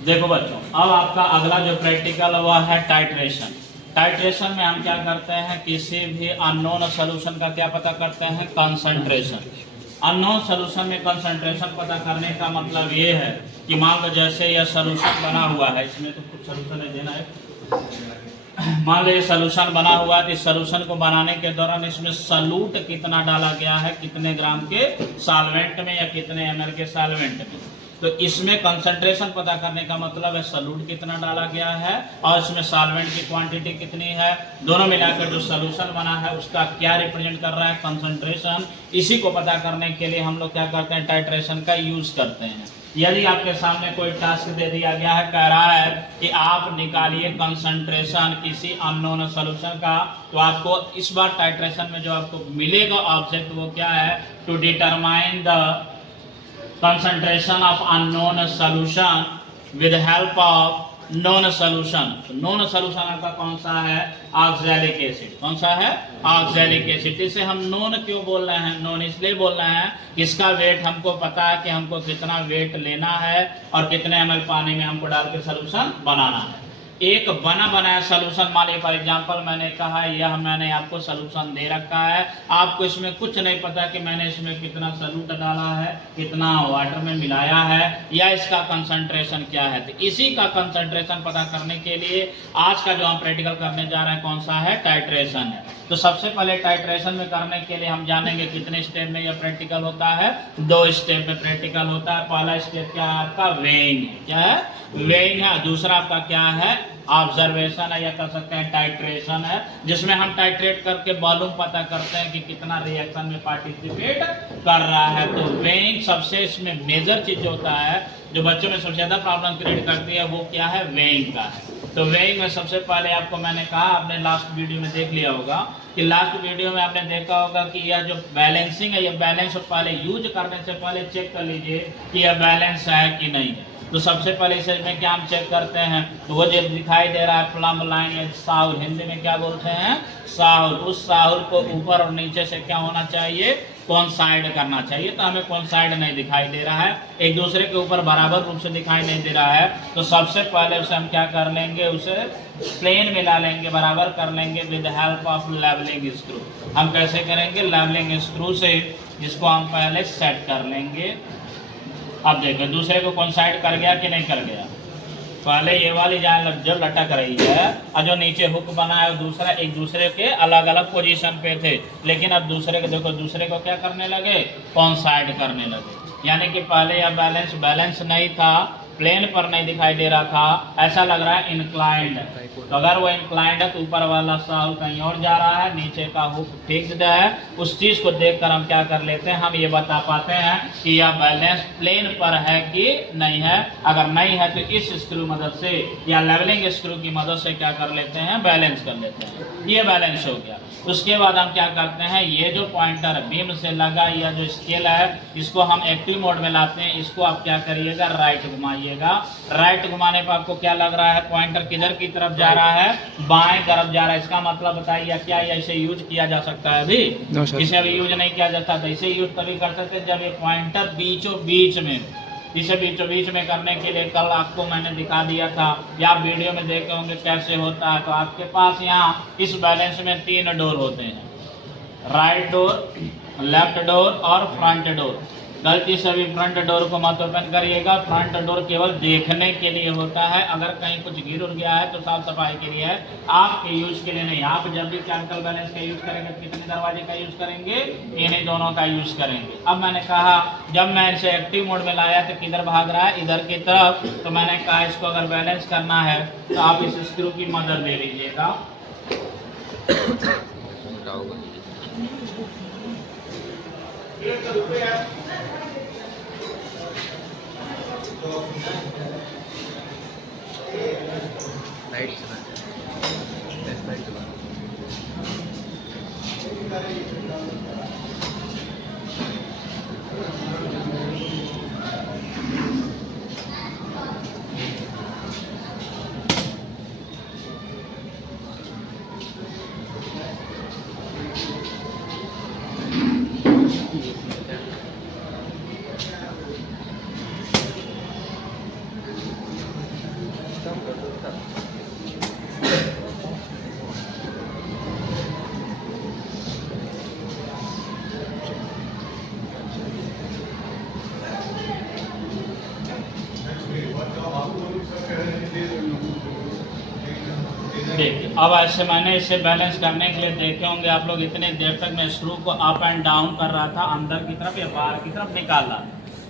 देखो बच्चों, अब आपका अगला जो प्रैक्टिकल हुआ है टाइट्रेशन। टाइट्रेशन में हम क्या करते हैं, किसी भी अननोन सॉल्यूशन का क्या पता करते हैं, कंसंट्रेशन। अननोन सॉल्यूशन में कंसंट्रेशन पता करने का मतलब ये है कि मान लो जैसे यह सॉल्यूशन बना हुआ है, इसमें तो कुछ सॉल्यूशन है देना है। मान लो ये सॉल्यूशन बना हुआ है, तो इस सॉल्यूशन को बनाने के दौरान इसमें सॉल्यूट कितना डाला गया है, कितने ग्राम के सॉल्वेंट में या कितने ml के सॉल्वेंट में। तो इसमें कंसंट्रेशन पता करने का मतलब है सॉल्यूट कितना डाला गया है और इसमें सॉल्वेंट की क्वांटिटी कितनी है, दोनों मिलाकर जो सॉल्यूशन बना है उसका क्या रिप्रेजेंट कर रहा है, कंसंट्रेशन। इसी को पता करने के लिए हम लोग क्या करते हैं, टाइट्रेशन का यूज करते हैं। यदि आपके सामने कोई टास्क दे दिया गया है, कह रहा है कि आप निकालिए कंसंट्रेशन किसी अननोन सॉल्यूशन का, तो आपको इस बार टाइट्रेशन में जो आपको मिलेगा ऑब्जेक्ट वो क्या है, to determine the concentration of unknown solution with help of known solution। तो known solution आपका कौन सा है, ऑक्सैलिक एसिड। कौन सा है, ऑक्सैलिक एसिड। इसे हम नोन क्यों बोल रहे हैं, नोन इसलिए बोल रहे हैं कि इसका वेट हमको पता है कि हमको कितना वेट लेना है और कितने ml पानी में हमको डाल के सोल्यूशन बनाना है। एक बना बनाया सोल्यूशन, मान लीजिए फॉर एग्जांपल मैंने कहा यह मैंने आपको सोल्यूशन दे रखा है, आपको इसमें कुछ नहीं पता कि मैंने इसमें कितना सॉल्यूट डाला है, कितना वाटर में मिलाया है या इसका कंसंट्रेशन क्या है। तो इसी का कंसंट्रेशन पता करने के लिए आज का जो हम प्रैक्टिकल करने जा रहे हैं कौन सा है, टाइट्रेशन है। तो सबसे पहले टाइट्रेशन में करने के लिए हम जानेंगे कितने स्टेप में यह प्रैक्टिकल होता है, 2 स्टेप में प्रैक्टिकल होता है। पहला स्टेप क्या है आपका, वेइंग। क्या है, वेइंग है। दूसरा आपका क्या है, ऑब्जर्वेशन है या कर सकते हैं टाइट्रेशन है, जिसमें हम टाइट्रेट करके वॉल्यूम पता करते हैं कि कितना रिएक्शन में पार्टिसिपेट कर रहा है। तो वेइंग सबसे इसमें मेजर चीज होता है, जो बच्चों में सबसे ज्यादा प्रॉब्लम क्रिएट करती है, वो क्या है, वेइंग का है। तो वेइंग में सबसे पहले आपको मैंने कहा, आपने लास्ट वीडियो में देख लिया होगा कि लास्ट वीडियो में आपने देखा होगा कि यह जो बैलेंसिंग है, यह बैलेंस पहले यूज करने से पहले चेक कर लीजिए कि यह बैलेंस है कि नहीं है। तो सबसे पहले इसे में क्या हम चेक करते हैं, तो वो जो दिखाई दे रहा है प्लम लाइन या साहुल, हिंदी में क्या बोलते हैं, साहुल। उस साहुल को ऊपर और नीचे से क्या होना चाहिए, कोइंसाइड करना चाहिए। तो हमें कोइंसाइड नहीं दिखाई दे रहा है, एक दूसरे के ऊपर बराबर रूप से दिखाई नहीं दे रहा है। तो सबसे पहले उसे हम क्या कर लेंगे, उसे प्लेन मिला लेंगे, बराबर कर लेंगे with help of levelling screw. हम कैसे करेंगे, लेवलिंग स्क्रू से इसको हम पहले सेट कर लेंगे। अब देखो दूसरे को कोइंसाइड कर गया कि नहीं कर गया। पहले ये वाली जो लटक रही है और जो नीचे हुक बना है, दूसरा एक दूसरे के अलग अलग पोजीशन पे थे, लेकिन अब दूसरे को देखो, दूसरे को क्या करने लगे, कोइंसाइड करने लगे। यानी कि पहले यह बैलेंस नहीं था, प्लेन पर नहीं दिखाई दे रहा था, ऐसा लग रहा है इंक्लाइंड है। तो अगर वो इंक्लाइंड है तो ऊपर वाला साहुल कहीं और जा रहा है, नीचे का हुक फिक्स्ड है। उस चीज को देखकर हम क्या कर लेते हैं, हम ये बता पाते हैं कि यह बैलेंस प्लेन पर है कि नहीं है। अगर नहीं है तो इस स्क्रू मदद से या लेवलिंग स्क्रू की मदद से क्या कर लेते हैं, बैलेंस कर लेते हैं। ये बैलेंस हो गया। उसके बाद हम क्या करते हैं, ये जो पॉइंटर बीम से लगा या जो स्केल है, इसको हम एक्टिव मोड में लाते हैं। इसको आप क्या करिएगा, राइट घुमाइएगा। राइट घुमाने पर आपको क्या लग रहा है, पॉइंटर किधर की तरफ जा रहा है, बाएं तरफ जा रहा है। इसका मतलब बताइए क्या ये इसे यूज किया जा सकता है, अभी इसे अभी यूज नहीं किया जाता था। इसे यूज तभी कर सकते हैं जब ये पॉइंटर बीचों बीच में, इसे बीचों बीच में करने के लिए कल आपको मैंने दिखा दिया था, या आप वीडियो में देखे होंगे कैसे होता है। तो आपके पास यहाँ इस बैलेंस में 3 डोर होते हैं, राइट डोर, लेफ्ट डोर और फ्रंट डोर। गलती से भी फ्रंट डोर को मत ओपन करिएगा। फ्रंट डोर केवल देखने के लिए होता है, अगर कहीं कुछ गिर उड़ गया है तो साफ सफाई के लिए है, आपके यूज के लिए नहीं। आप जब भी केमिकल बैलेंस का यूज करेंगे तो कितने दरवाजे का यूज करेंगे, इन्हीं दोनों का यूज करेंगे। अब मैंने कहा जब मैं इसे एक्टिव मोड में लाया तो किधर भाग रहा है, इधर की तरफ। तो मैंने कहा इसको अगर बैलेंस करना है तो आप इस स्क्रू की मदद ले लीजिएगा। लाइट देखिए अब ऐसे मैंने इसे बैलेंस करने के लिए देखे होंगे आप लोग, इतने देर तक मैं स्क्रू को अप एंड डाउन कर रहा था, अंदर की तरफ या बाहर की तरफ निकाल रहा था।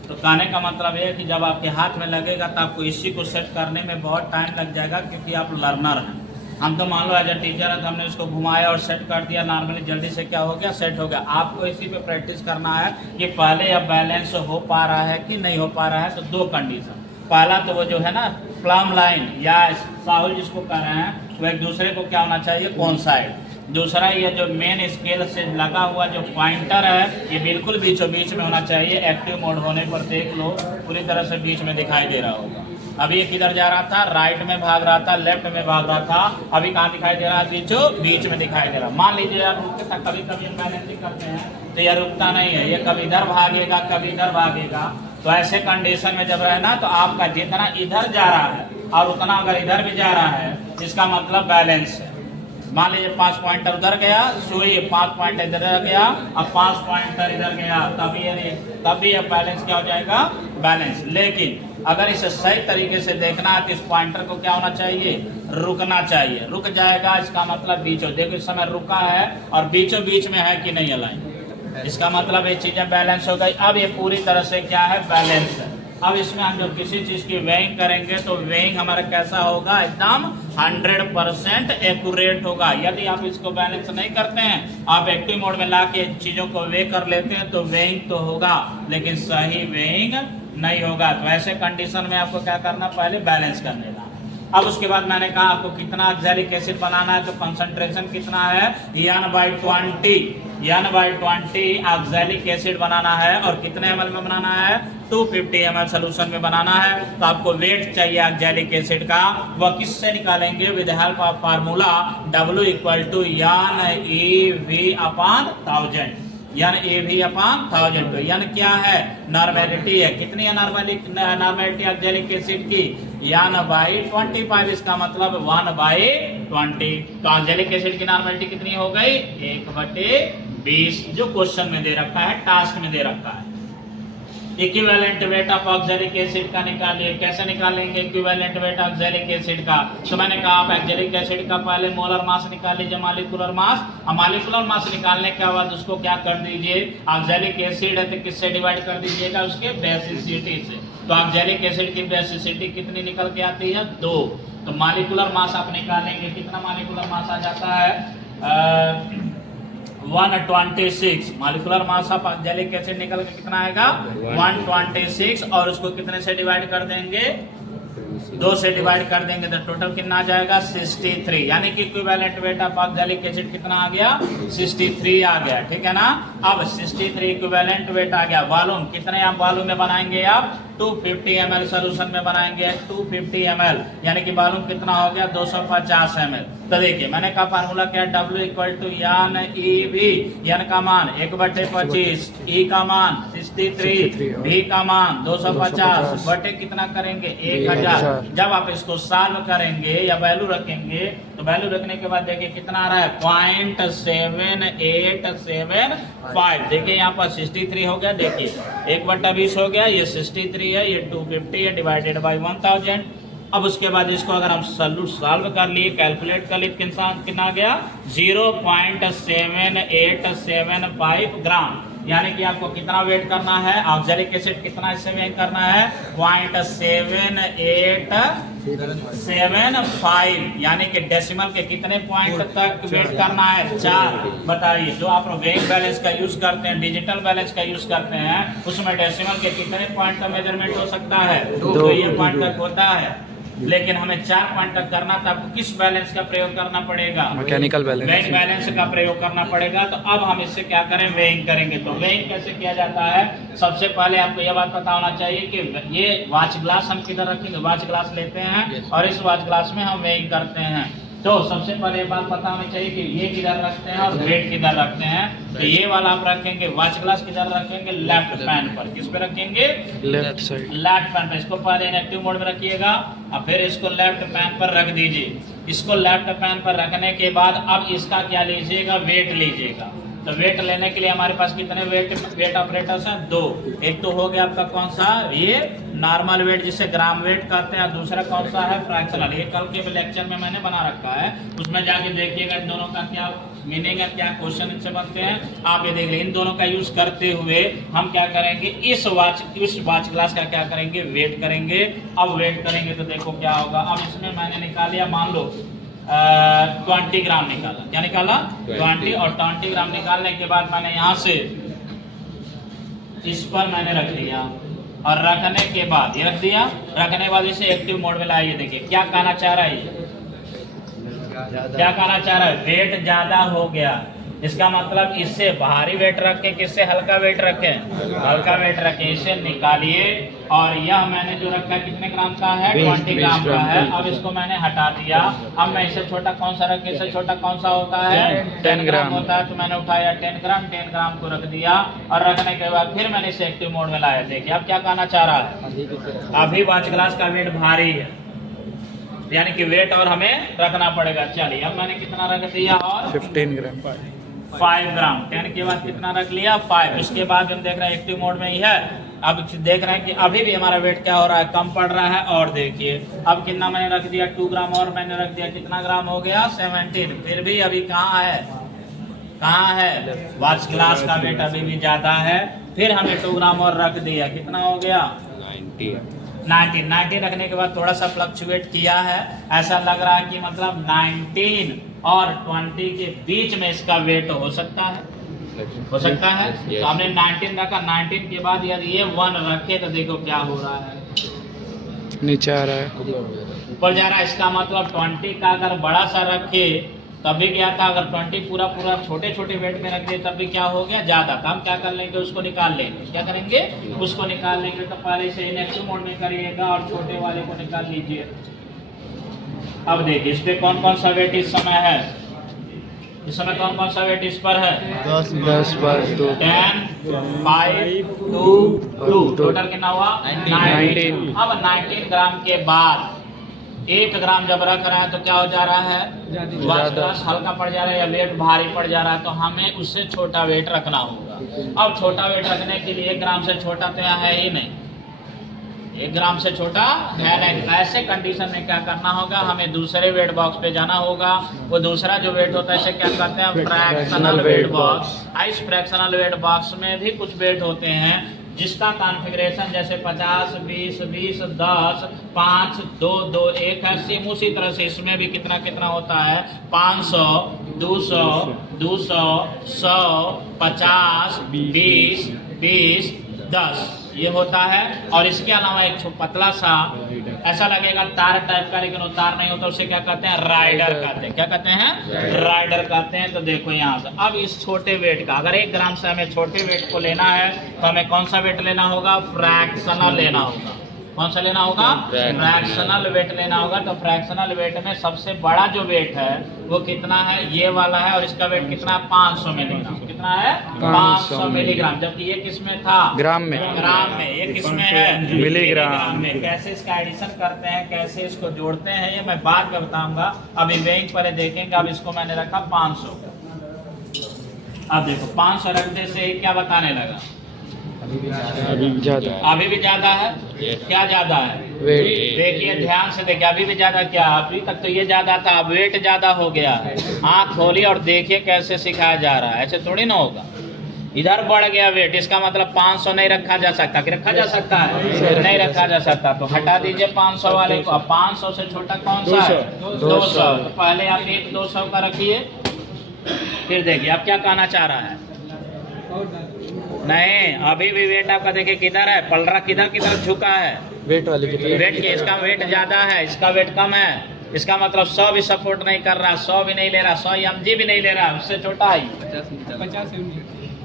तो कहने का मतलब ये है कि जब आपके हाथ में लगेगा तो आपको इसी को सेट करने में बहुत टाइम लग जाएगा, क्योंकि आप लर्नर हैं। हम तो मान लो एज ए टीचर है तो हमने इसको घुमाया और सेट कर दिया, नॉर्मली जल्दी से क्या हो गया, सेट हो गया। आपको इसी पे प्रैक्टिस करना है कि पहले अब बैलेंस हो पा रहा है कि नहीं हो पा रहा है। तो दो कंडीशन, पहला तो वो जो है ना प्लम लाइन या साहुल जिसको कह रहे हैं, वो एक दूसरे को क्या होना चाहिए, कोइंसाइड। दूसरा ये जो मेन स्केल से लगा हुआ जो पॉइंटर है ये बिल्कुल बीचों बीच में होना चाहिए। एक्टिव मोड होने पर देख लो पूरी तरह से बीच में दिखाई दे रहा होगा। अभी ये किधर जा रहा था, राइट में भाग रहा था, लेफ्ट में भाग रहा था, अभी कहाँ दिखाई दे रहा है, बीचों बीच में दिखाई दे रहा। मान लीजिए आप रुकते था, कभी कभी हम बैलेंसिंग करते हैं तो ये रुकता नहीं है, ये कभी इधर भागेगा कभी इधर भागेगा। तो ऐसे कंडीशन में जब रहना तो आपका जितना इधर जा रहा है और उतना अगर इधर भी जा रहा है, इसका मतलब बैलेंस है। मान लीजिए 5 पॉइंटर उधर गया, सोई 5 पॉइंट इधर गया, अब 5 पॉइंटर इधर गया, तभी ये बैलेंस क्या हो जाएगा, बैलेंस। लेकिन अगर इसे सही तरीके से देखना है तो इस पॉइंटर को क्या होना चाहिए, रुकना चाहिए। रुक जाएगा इसका मतलब बीचों, देखो इस समय रुका है और बीचों बीच में है कि नहीं अलाइन, इसका मतलब ये चीजें बैलेंस हो गई। अब ये पूरी तरह से क्या है, बैलेंस है। अब इसमें हम जब किसी चीज की वेइंग करेंगे तो वेइंग हमारा कैसा होगा, एकदम 100% एक्यूरेट होगा। यदि आप इसको बैलेंस नहीं करते हैं, आप एक्टिव मोड में ला के चीजों को वे कर लेते हैं तो वेइंग तो होगा लेकिन सही वेइंग नहीं होगा। तो ऐसे कंडीशन में आपको क्या करना, पहले बैलेंस कर लेना। अब उसके बाद मैंने कहा आपको कितना ऑक्सैलिक एसिड बनाना है, तो कंसंट्रेशन कितना है, N/20 ऑक्सैलिक एसिड बनाना है। और कितने ml में बनाना है, 250 ml सोल्यूशन में बनाना है। तो आपको वेट चाहिए ऑक्सैलिक एसिड का, वह किससे निकालेंगे, with help of formula W = NeV/1000, NeV/1000। तो N क्या है, नॉर्मेलिटी है। कितनी है नॉर्मेलिटी ऑक्सैलिक एसिड की, N/25, इसका मतलब 1/20। तो ऑक्सैलिक एसिड की नॉर्मेलिटी कितनी हो गई, 1/20, जो क्वेश्चन में दे रखा है, टास्क में दे रखा है। Equivalent weight of oxalic acid का निकालिए। कैसे निकालेंगे इक्विवेलेंट वेट ऑक्सैलिक एसिड का, तो मैंने कहा आप ऑक्सैलिक एसिड का पहले मोलर मास निकाल लीजिए, मॉलिक्यूलर मास। और मॉलिक्यूलर मास निकालने के बाद उसको क्या कर दीजिए, ऑक्सैलिक एसिड है तो किससे डिवाइड कर दीजिएगा, उसके बेसिसिटी से। तो ऑक्सैलिक एसिड की बेसिसिटी कितनी निकल के आती है, 2। तो मॉलिक्यूलर मास आप निकालेंगे, कितना मॉलिक्यूलर मास आ जाता है, 126। Molecular mass of oxalic acid निकल के कितना आएगा, 126। और उसको कितने से डिवाइड कर देंगे, 2 से डिवाइड कर देंगे तो टोटल कितना आ जाएगा, 63। यानी कि equivalent weight of oxalic acid कितना आ गया, 63 आ गया, ठीक है ना। अब 63 इक्विवेलेंट वेट आ गया। वॉल्यूम कितने आप वॉल्यूम में बनाएंगे, आप 250 ml सोल्यूशन में बनाएंगे, 250 ml, यानी कि वॉल्यूम कितना हो गया, 250 ml। तो देखिए मैंने कहा फार्मूला क्या, W = NeV, N का मान 1/25, E का मान 63, V का मान 250 बटे कितना करेंगे, 1000। जब आप इसको सॉल्व करेंगे या वैल्यू रखेंगे तो वैल्यू रखने के बाद देखिए कितना आ रहा है, 0.7875। देखिए यहाँ पर 63 हो गया, देखिए 1/20 हो गया, ये 63 है, ये 250 है, डिवाइडेड बाई 1000। अब उसके बाद इसको अगर हम सॉल्व कर लिए, कैलकुलेट कर लिए, कितना आ गया, 0.7875 ग्राम। यानी कि आपको कितना वेट करना है, ऑक्सैलिक एसिड कितना इससे वेट करना है, 0.7875, यानी कि डेसिमल के कितने पॉइंट तक वेट करना है, 4। बताइए, जो आप वेट बैलेंस का यूज करते हैं, डिजिटल बैलेंस का यूज करते हैं, उसमें डेसिमल के कितने पॉइंट का मेजरमेंट हो सकता है, 2 ये पॉइंट तक होता है। लेकिन हमें 4 पॉइंट तक करना था, आपको किस बैलेंस का प्रयोग करना पड़ेगा, मैकेनिकल बैलेंस, वेइंग बैलेंस का प्रयोग करना पड़ेगा। तो अब हम इससे क्या करें, वेइंग करेंगे। तो वेइंग कैसे किया जाता है, सबसे पहले आपको यह बात पता होना चाहिए कि ये वॉच ग्लास हम किधर रखेंगे, वॉच ग्लास लेते हैं और इस वॉच ग्लास में हम वेइंग करते हैं। तो सबसे पहले ये बात पता होनी चाहिए कि ये किधर रखते हैं और वेट किधर रखते हैं। तो ये वाला आप रखेंगे, वॉच ग्लास किधर रखेंगे, लेफ्ट पैन पर। किस पे रखेंगे, लेफ्ट साइड, लेफ्ट पैन पर। इसको पहले इनएक्टिव मोड में रखिएगा और फिर इसको लेफ्ट पैन पर रख दीजिए। इसको लेफ्ट पैन पर रखने के बाद अब इसका क्या लीजिएगा, वेट लीजिएगा। तो वेट लेने के लिए हमारे पास कितने वेट ऑपरेटर्स हैं? 2। एक तो हो गया आपका कौन सा, ये नॉर्मल वेट जिसे ग्राम वेट कहते हैं, और दूसरा कौन सा है, फ्रैक्शनल। ये कल के लेक्चर में मैंने बना रखा है, उसमें जाके देखिएगा इन दोनों का क्या मीनिंग है, क्या क्वेश्चन इनसे बनते हैं, आप ये देख लें। इन दोनों का यूज करते हुए हम क्या करेंगे, इस वाच ग्लास का क्या करेंगे, वेट करेंगे। अब वेट करेंगे तो देखो क्या होगा। अब इसमें मैंने निकाल लिया, मान लो 20 ग्राम निकाला। क्या निकाला? 20। और 20 ग्राम निकालने के बाद मैंने यहाँ से इस पर मैंने रख दिया, और रखने के बाद ये रख दिया, रखने के बाद इसे एक्टिव मोड में लाइए। देखिए क्या कहना चाह रहा है, क्या कहना चाह रहा है, वेट ज्यादा हो गया। इसका मतलब इससे भारी वेट रखें, किससे हल्का वेट रखें, हल्का वेट रखें। इसे निकालिए, और यह मैंने जो रखा है कितने ग्राम का है, 20 ग्राम का है। अब इसको मैंने हटा दिया। अब मैं इससे छोटा कौन सा रख, इससे छोटा कौन सा होता है, 10 ग्राम होता है। तो मैंने उठाया 10 ग्राम को रख दिया, और रखने के बाद फिर मैंने इसे एक्टिव मोड में लाया। देखिए अब क्या कहना चाह रहा है, अभी वॉच ग्लास का वेट भारी है, यानी कि वेट और हमें रखना पड़ेगा। चलिए अब मैंने कितना रख दिया, और 15 ग्राम 5 ग्राम। 10 के बाद कितना रख लिया, 5। उसके बाद हम देख रहे हैं एक्टिव मोड में ही है। अब देख रहे हैं कि अभी भी हमारा वेट क्या हो रहा है, कम पड़ रहा है। और देखिए अब कितना मैंने रख दिया, 2 ग्राम और मैंने रख दिया, कितना ग्राम हो गया, 17। फिर भी अभी कहाँ है, कहाँ है, वॉच ग्लास का वेट अभी भी ज्यादा है। फिर हमने 2 ग्राम और रख दिया, कितना हो गया, 19 रखने के बाद थोड़ा सा फ्लक्चुएट किया है। ऐसा लग रहा है कि मतलब 19 और 20 के बीच में इसका वेट हो सकता है, हो सकता है। तो हमने 19 रखा, 19 के बाद यदि ये 1 रखे तो देखो क्या हो रहा है, नीचे आ रहा है, ऊपर जा रहा है। इसका मतलब 20 का अगर बड़ा सा रखे तब भी क्या था, अगर 20 पूरा छोटे छोटे वेट में रख दे तब भी क्या हो गया, ज्यादा। तो हम क्या कर लेंगे, उसको निकाल लेंगे। क्या करेंगे, उसको निकाल लेंगे। तो पहले इसे इनएक्टिव मोड में करिएगा, और छोटे वाले को निकाल लीजिए। अब देखिए इस पे कौन कौन सा वेट इस समय है, इस समय कौन कौन सा वेट इस पर है, 10 बार 2 10 5 2 2, टोटल कितना हुआ, 19। अब 19 ग्राम के बाद 1 ग्राम जब रख रहा है तो क्या हो जा रहा है, वॉच ग्लास हल्का पड़ जा रहा है, या वेट भारी पड़ जा रहा है। तो हमें उससे छोटा वेट रखना होगा। अब छोटा वेट रखने के लिए 1 ग्राम से छोटा तो यहाँ है ही नहीं, 1 ग्राम से छोटा है नहीं। ऐसे कंडीशन में क्या करना होगा, हमें दूसरे वेट बॉक्स पे जाना होगा। वो दूसरा जो वेट होता है इसे क्या कहते हैं, फ्रैक्शनल वेट बॉक्स। इस फ्रैक्शनल वेट बॉक्स में भी कुछ वेट होते हैं जिसका कॉन्फ़िगरेशन जैसे 50 20 20 10 5 2 2 1 है। सेम उसी तरह से इसमें भी कितना कितना होता है, 500 200 200 100 50 20 20 10 ये होता है। और इसके अलावा एक पतला सा ऐसा लगेगा तार टाइप का, लेकिन वो तार नहीं होता, उसे क्या कहते हैं, राइडर कहते हैं। क्या कहते हैं, राइडर कहते हैं। तो देखो यहाँ से अब इस छोटे वेट का, अगर 1 ग्राम से हमें छोटे वेट को लेना है तो हमें कौन सा वेट लेना होगा, फ्रैक्शनल लेना होगा। कौन सा लेना होगा, फ्रैक्शनल वेट लेना होगा। तो फ्रैक्शनल वेट में सबसे बड़ा जो वेट है वो कितना है, ये वाला है, और इसका वेट कितना है, 500 मिलीग्राम। कितना है, 500 मिलीग्राम। जबकि ये किसमें था, ग्राम में, ग्राम में। ये किसमें है, मिलीग्राम में। कैसे इसका एडिशन करते हैं, कैसे इसको जोड़ते हैं, ये मैं बाद में बताऊंगा। अभी वेइंग पर देखेंगे। अब इसको मैंने रखा 500। अब देखो 500 रखने से क्या बताने लगा, ज्यादा, अभी भी ज्यादा है। क्या ज्यादा है, वेट। देखिए ध्यान से देखिए, अभी भी ज्यादा, क्या अभी तक तो ये ज्यादा था, अब वेट ज्यादा हो गया है। आँख खोलिए और देखिए कैसे सिखाया जा रहा है, ऐसे थोड़ी ना होगा। इधर बढ़ गया वेट, इसका मतलब 500 नहीं रखा जा सकता। कि रखा जा सकता है, नहीं रखा जा सकता। तो हटा दीजिए 500 वाले को। अब 500 से छोटा कौन सा है, 200। तो पहले आप एक 200 का रखिए, फिर देखिए आप क्या कहना चाह रहा है। नहीं, अभी भी वेट आपका देखिए किधर है, पलड़ा किधर की तरफ झुका है, वेट वाले की तरफ। वेट के, इसका वेट ज्यादा है, इसका वेट कम है। इसका मतलब 100 भी सपोर्ट नहीं कर रहा, 100 भी नहीं ले रहा, 100 mg भी नहीं ले रहा, उससे छोटा ही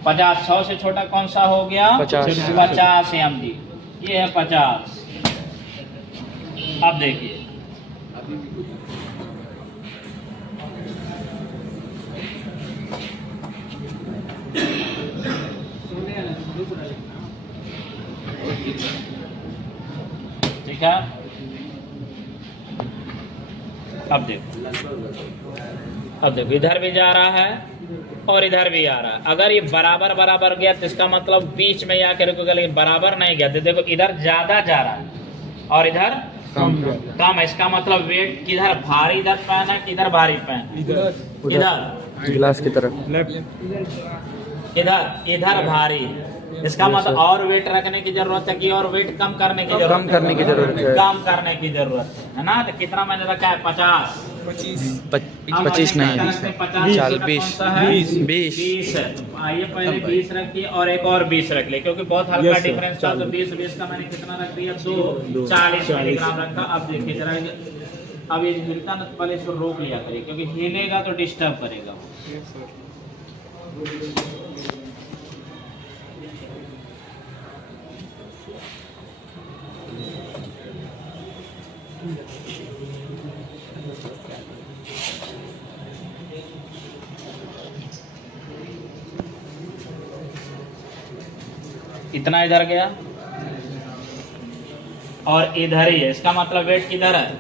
50। 100 से छोटा कौन सा हो गया, 50 mg। ये है 50। अब देखिए ठीक है। अब देखो अब देखो इधर भी जा रहा है और इधर भी आ रहा है। अगर ये बराबर बराबर गया तो इसका मतलब बीच में आके रुकेगा, लेकिन बराबर नहीं गया तो देखो इधर ज़्यादा जा रहा है और इधर कम है। इसका मतलब वेट किधर भारी, इधर पेन है किधर भारी पेन है, इधर गिलास की तरफ। इधर इधर भारी है। इसका मतलब और वेट रखने की जरूरत है कि और वेट कम करने की जरूरत कम करने की जरूरत है। कम करने की जरूरत है ना। तो कितना मैंने रखा है 50, 25 नहीं, 20 है। तो आइए पहले 20 रखिए और एक और 20 रख ले, क्योंकि बहुत हल्का डिफरेंस था। तो 20 का मैंने कितना रख दिया, 40 मिलीग्राम रखा। अब देखिए जरा, अब ये हिलता ना तो पहले इसको रोक लिया करिए, क्योंकि हिलेगा तो डिस्टर्ब करेगा। इतना इधर गया और इधर ही है। इसका मतलब वेट किधर है,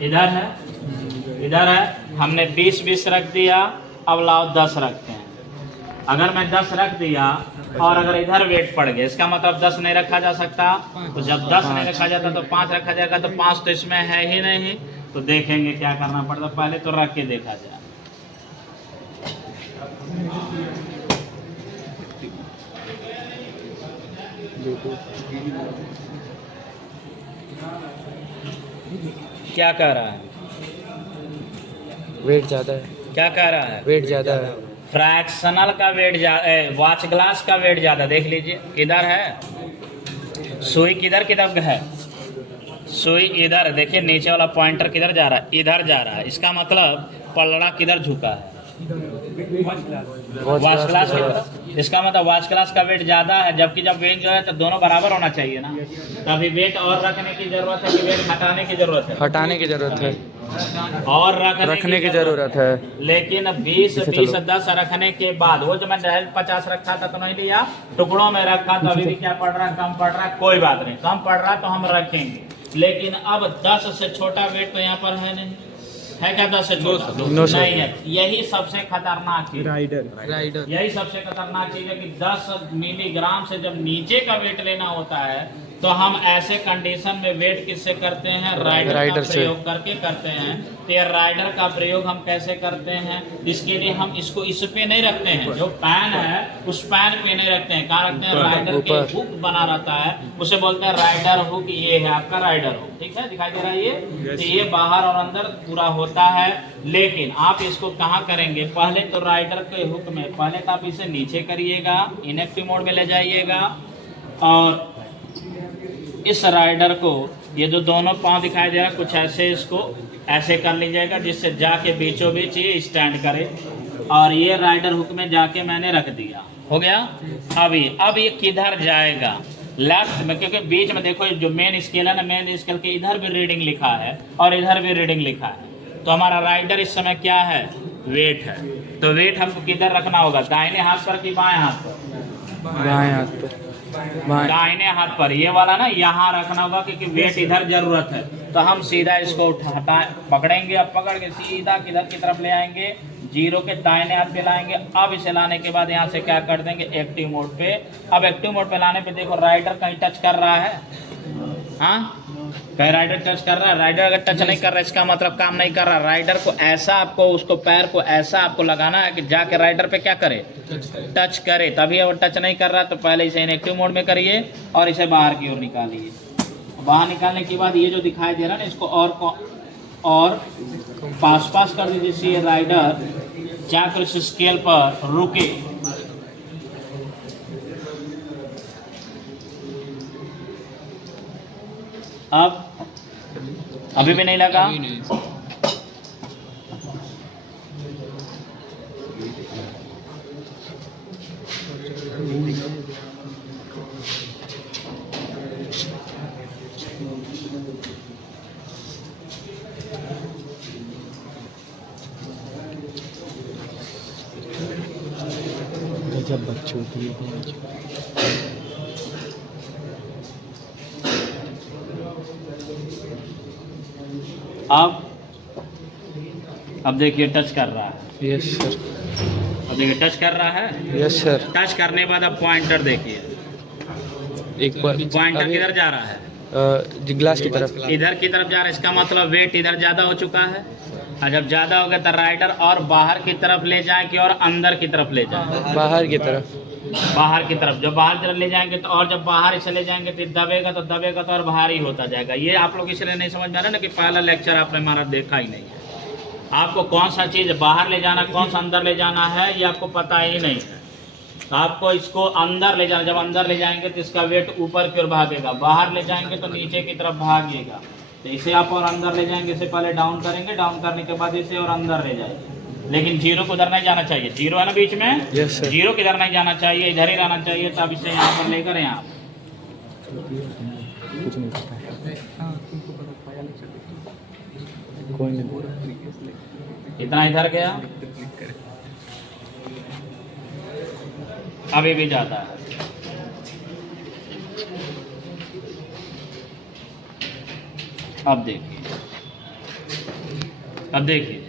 इधर है, इधर है। हमने 20 रख दिया। अब लाओ 10 रखते हैं। अगर मैं 10 रख दिया और अगर इधर वेट पड़ गया, इसका मतलब 10 नहीं रखा जा सकता। तो जब 10 नहीं रखा जाता तो 5 रखा जाएगा। तो 5 तो इसमें है ही नहीं। तो देखेंगे क्या करना पड़ता। पहले तो रख के देखा जाए। क्या कह रहा है, वेट ज़्यादा है। क्या कह रहा है, वेट ज़्यादा है। फ्रैक्शनल का वेट ज्यादा, वॉच ग्लास का वेट ज्यादा। देख लीजिए किधर है सुई, किधर किधर है सुई, इधर। देखिए नीचे वाला पॉइंटर किधर जा रहा है, इधर जा रहा है। इसका मतलब पलड़ा किधर झुका है, वॉच ग्लास की तरफ। इसका मतलब वॉच ग्लास का वेट ज्यादा है। जबकि जब वेट जो है तो दोनों बराबर होना चाहिए ना। तभी वेट और रखने की जरूरत है कि वेट हटाने की जरूरत है, हटाने की जरूरत है और रखने की जरूरत है। लेकिन 20 10 रखने के बाद, वो जो मैं 50 रखा था तो नहीं लिया, टुकड़ों में रखा। तो अभी भी क्या पड़ रहा है, कम पड़ रहा है। कोई बात नहीं, कम पड़ रहा तो हम रखेंगे। लेकिन अब 10 से छोटा वेट तो यहाँ पर है नहीं, है क्या 10 से छोटा? नहीं है। यही सबसे खतरनाक चीज, राइडर यही सबसे खतरनाक चीज है कि 10 मिलीग्राम से जब नीचे का वेट लेना होता है तो हम ऐसे कंडीशन में वेट किससे करते हैं, राइडर का प्रयोग करके करते हैं। तो ये राइडर का प्रयोग हम कैसे करते हैं, इसके लिए हम इसको इस पे नहीं रखते हैं, जो पैन है उस पैन पे नहीं रखते हैं। कहाँ रखते हैं, राइडर के हुक बना रहता है, उसे बोलते हैं राइडर हुक। ये है आपका राइडर हुक, ठीक है, दिखाई दे रहा है ये। तो ये बाहर और अंदर पूरा होता है। लेकिन आप इसको कहाँ करेंगे, पहले तो राइडर के हुक में, पहले तो आप इसे नीचे करिएगा, इनएक्टिव मोड में ले जाइएगा। और इस राइडर को, ये जो दोनों पांव दिखाई दे रहा है, कुछ ऐसे इसको ऐसे कर लीजिएगा जिससे जाके बीचों बीच ये स्टैंड करे। और ये राइडर हुक में जाके मैंने रख दिया, हो गया। अब ये किधर जाएगा, लेफ्ट में, क्योंकि बीच में देखो जो मेन स्केल है ना, मेन स्केल के इधर भी रीडिंग लिखा है और इधर भी रीडिंग लिखा है। तो हमारा राइडर इस समय क्या है, वेट है। तो वेट हमको किधर रखना होगा, दाहिने हाथ पर कि बाएं हाथ पर? बाएं हाथ पर। दाहिने हाथ पर, ये वाला ना यहाँ रखना होगा, क्योंकि वेट इधर जरूरत है। तो हम सीधा इसको हटा पकड़ेंगे। अब पकड़ के सीधा किधर की तरफ ले आएंगे, 0 के दाहिने हाथ पे लाएंगे। अब इसे लाने के बाद यहाँ से क्या कर देंगे, एक्टिव मोड पे। अब एक्टिव मोड पे लाने पे देखो राइडर कहीं टच कर रहा है, हाँ कहीं राइडर टच कर रहा है। राइडर अगर टच नहीं कर रहा है इसका मतलब काम नहीं कर रहा। राइडर को ऐसा आपको, उसको पैर को ऐसा आपको लगाना है कि जाके राइडर पे क्या करे, टच करे। तभी अगर टच नहीं कर रहा तो पहले इसे इनएक्टिव मोड में करिए और इसे बाहर की ओर निकालिए। बाहर निकालने के बाद ये जो दिखाई दे रहा है ना, इसको और पास कर दीजिए, जिससे ये राइडर जाकर इस स्केल पर रुके। अब अभी भी नहीं लगा, जब बच्चों की अब अब देखिए टच कर रहा है, यस सर, अब देखिए टच कर रहा है। Yes sir. टच करने के बाद अब पॉइंटर देखिए, एक बार पॉइंटर अभी, किधर जा रहा है, ग्लास की तरफ। इधर की तरफ जा रहा है। इसका मतलब वेट इधर ज़्यादा हो चुका है, और जब ज़्यादा हो गया तो राइडर और बाहर की तरफ ले जाए कि और अंदर की तरफ ले जाए, बाहर की तरफ। बाहर की तरफ। जब बाहर की तरफ ले जाएंगे तो, और जब बाहर चले जाएंगे तो दबेगा तो और भारी होता जाएगा। ये आप लोग इसलिए नहीं समझ में आ रहा ना कि पहला लेक्चर आपने हमारा देखा ही नहीं है। आपको कौन सा चीज़ बाहर ले जाना, कौन सा अंदर ले जाना है, ये आपको पता ही नहीं है। तो आपको इसको अंदर ले जाना, जब अंदर ले जाएंगे तो इसका वेट ऊपर की ओर भागेगा, बाहर ले जाएंगे तो नीचे की तरफ भागेगा। तो इसे आप और अंदर ले जाएंगे, इसे पहले डाउन करेंगे, डाउन करने के बाद इसे और अंदर ले जाएंगे। लेकिन जीरो को उधर नहीं जाना चाहिए, जीरो है ना बीच में, यस सर। जीरो किधर नहीं जाना चाहिए, इधर ही रहना चाहिए। तो अब इसे यहाँ पर लेकर यहाँ कुछ नहीं पता है, कोई नहीं। इतना इधर गया, अभी भी जाता है। अब देखिए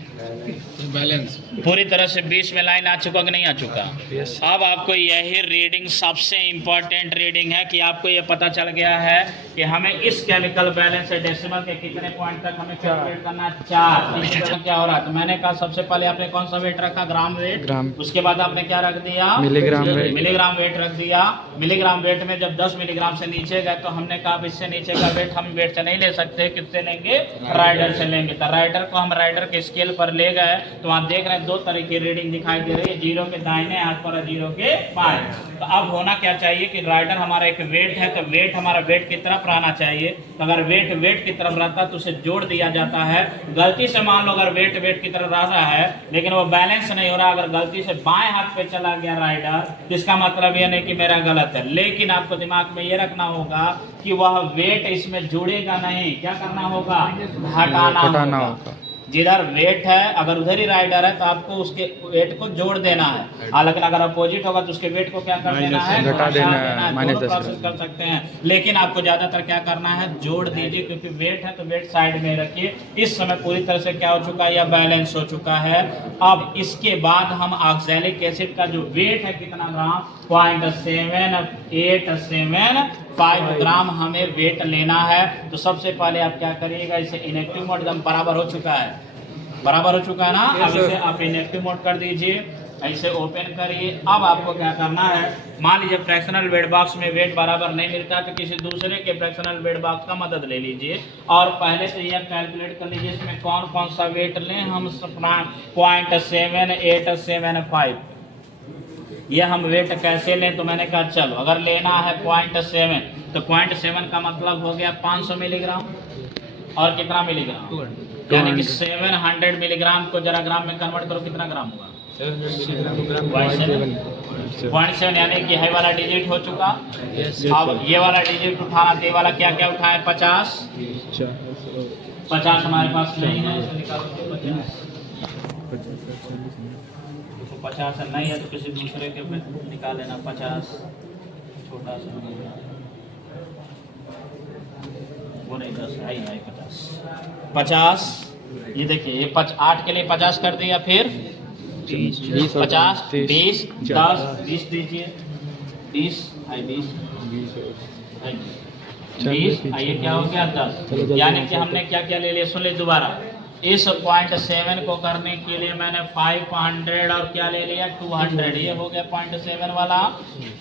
बैलेंस पूरी तरह से बीच में लाइन आ चुका कि नहीं आ चुका। यस। अब आपको यही रीडिंग सबसे इम्पोर्टेंट रीडिंग है कि आपको ये पता चल गया है कि हमें इस केमिकल बैलेंस से डेसिमल के कितने पॉइंट तक हमें कैलकुलेट करना है, 4। क्या हो रहा है, तो मैंने कहा सबसे पहले आपने कौन सा वेट रखा, ग्राम वेट। ग्राम। उसके बाद आपने क्या रख दिया, मिलीग्राम वेट। मिलीग्राम वेट रख दिया। मिलीग्राम वेट में जब 10 मिलीग्राम से नीचे गए तो हमने कहा अब इससे नीचे का वेट हम वेट से नहीं ले सकते, किससे लेंगे, राइडर से लेंगे। तो राइडर को हम राइडर के स्केल पर ले गए, तो आप देख रहे हैं 2 तरह की रीडिंग दिखाई दे रही है, जीरो के दाहिने हाथ पर और जीरो के बाएं। तो अब होना क्या चाहिए कि राइडर हमारा एक वेट है, तो वेट हमारा वेट की तरफ रहना चाहिए। तो अगर वेट की तरफ रहता तो उसे जोड़ दिया जाता है। गलती से मान लो अगर वेट की तरफ रह रहा है लेकिन वो बैलेंस नहीं हो रहा, अगर गलती से बाएं हाथ पे चला गया राइडर, तो इसका मतलब ये नहीं कि मेरा गलत है। लेकिन आपको दिमाग में ये रखना होगा कि वह वेट इसमें जुड़ेगा नहीं, क्या करना होगा, हटाना होगा। जिधर वेट है अगर उधर ही राइडर है तो आपको उसके वेट को जोड़ देना है, लेकिन अगर अपोजिट होगा तो उसके वेट को क्या कर देना है, घटा देना है, दोनों प्रोसेस कर सकते हैं। लेकिन आपको ज्यादातर क्या करना है, जोड़ दीजिए, क्योंकि वेट है तो वेट साइड में रखिए। इस समय पूरी तरह से क्या हो चुका है, या बैलेंस हो चुका है। अब इसके बाद हम ऑक्सैलिक एसिड का जो वेट है कितना ग्राम, 0.7875 ग्राम हमें वेट लेना है। तो सबसे पहले आप क्या करिएगा, इसे इनएक्टिव मोड एकदम बराबर हो चुका है, बराबर हो चुका है ना। अब इसे आप इनएक्टिव मोड कर दीजिए, ऐसे ओपन करिए। अब आपको क्या करना है, मान लीजिए फ्रैक्शनल वेट बॉक्स में वेट बराबर नहीं मिलता तो किसी दूसरे के फ्रैक्शनल वेट बॉक्स का मदद ले लीजिए और पहले से यह कैलकुलेट कर लीजिए इसमें कौन कौन सा वेट लें। हम 0.7875 ये हम वेट कैसे लें, तो मैंने कहा चलो अगर लेना है 0.7 तो 0.7 का मतलब हो गया 500 मिलीग्राम और कितना मिलीग्राम, यानी कि 700 मिलीग्राम को जरा ग्राम में कन्वर्ट करो, कितना ग्राम हुआ, 0.7 यानी कि है वाला डिजिट हो चुका। अब ये वाला डिजिट उठाना, ये वाला क्या क्या उठाए, 50 हमारे पास नहीं है, इसे निकालो 50 नहीं है तो किसी दूसरे के निकाल लेना 50, छोटा सा वो नहीं 10 है 50। ये देखिए ये 8 के लिए 50 कर दिया, फिर 50 20 10 20 दीजिए, 20 आइए क्या हो गया 10। यानी कि हमने क्या क्या ले लिया, सुन ले दोबारा। इस 0.7 को करने के लिए मैंने 500 और क्या ले लिया 200, ये हो गया 0.7 वाला।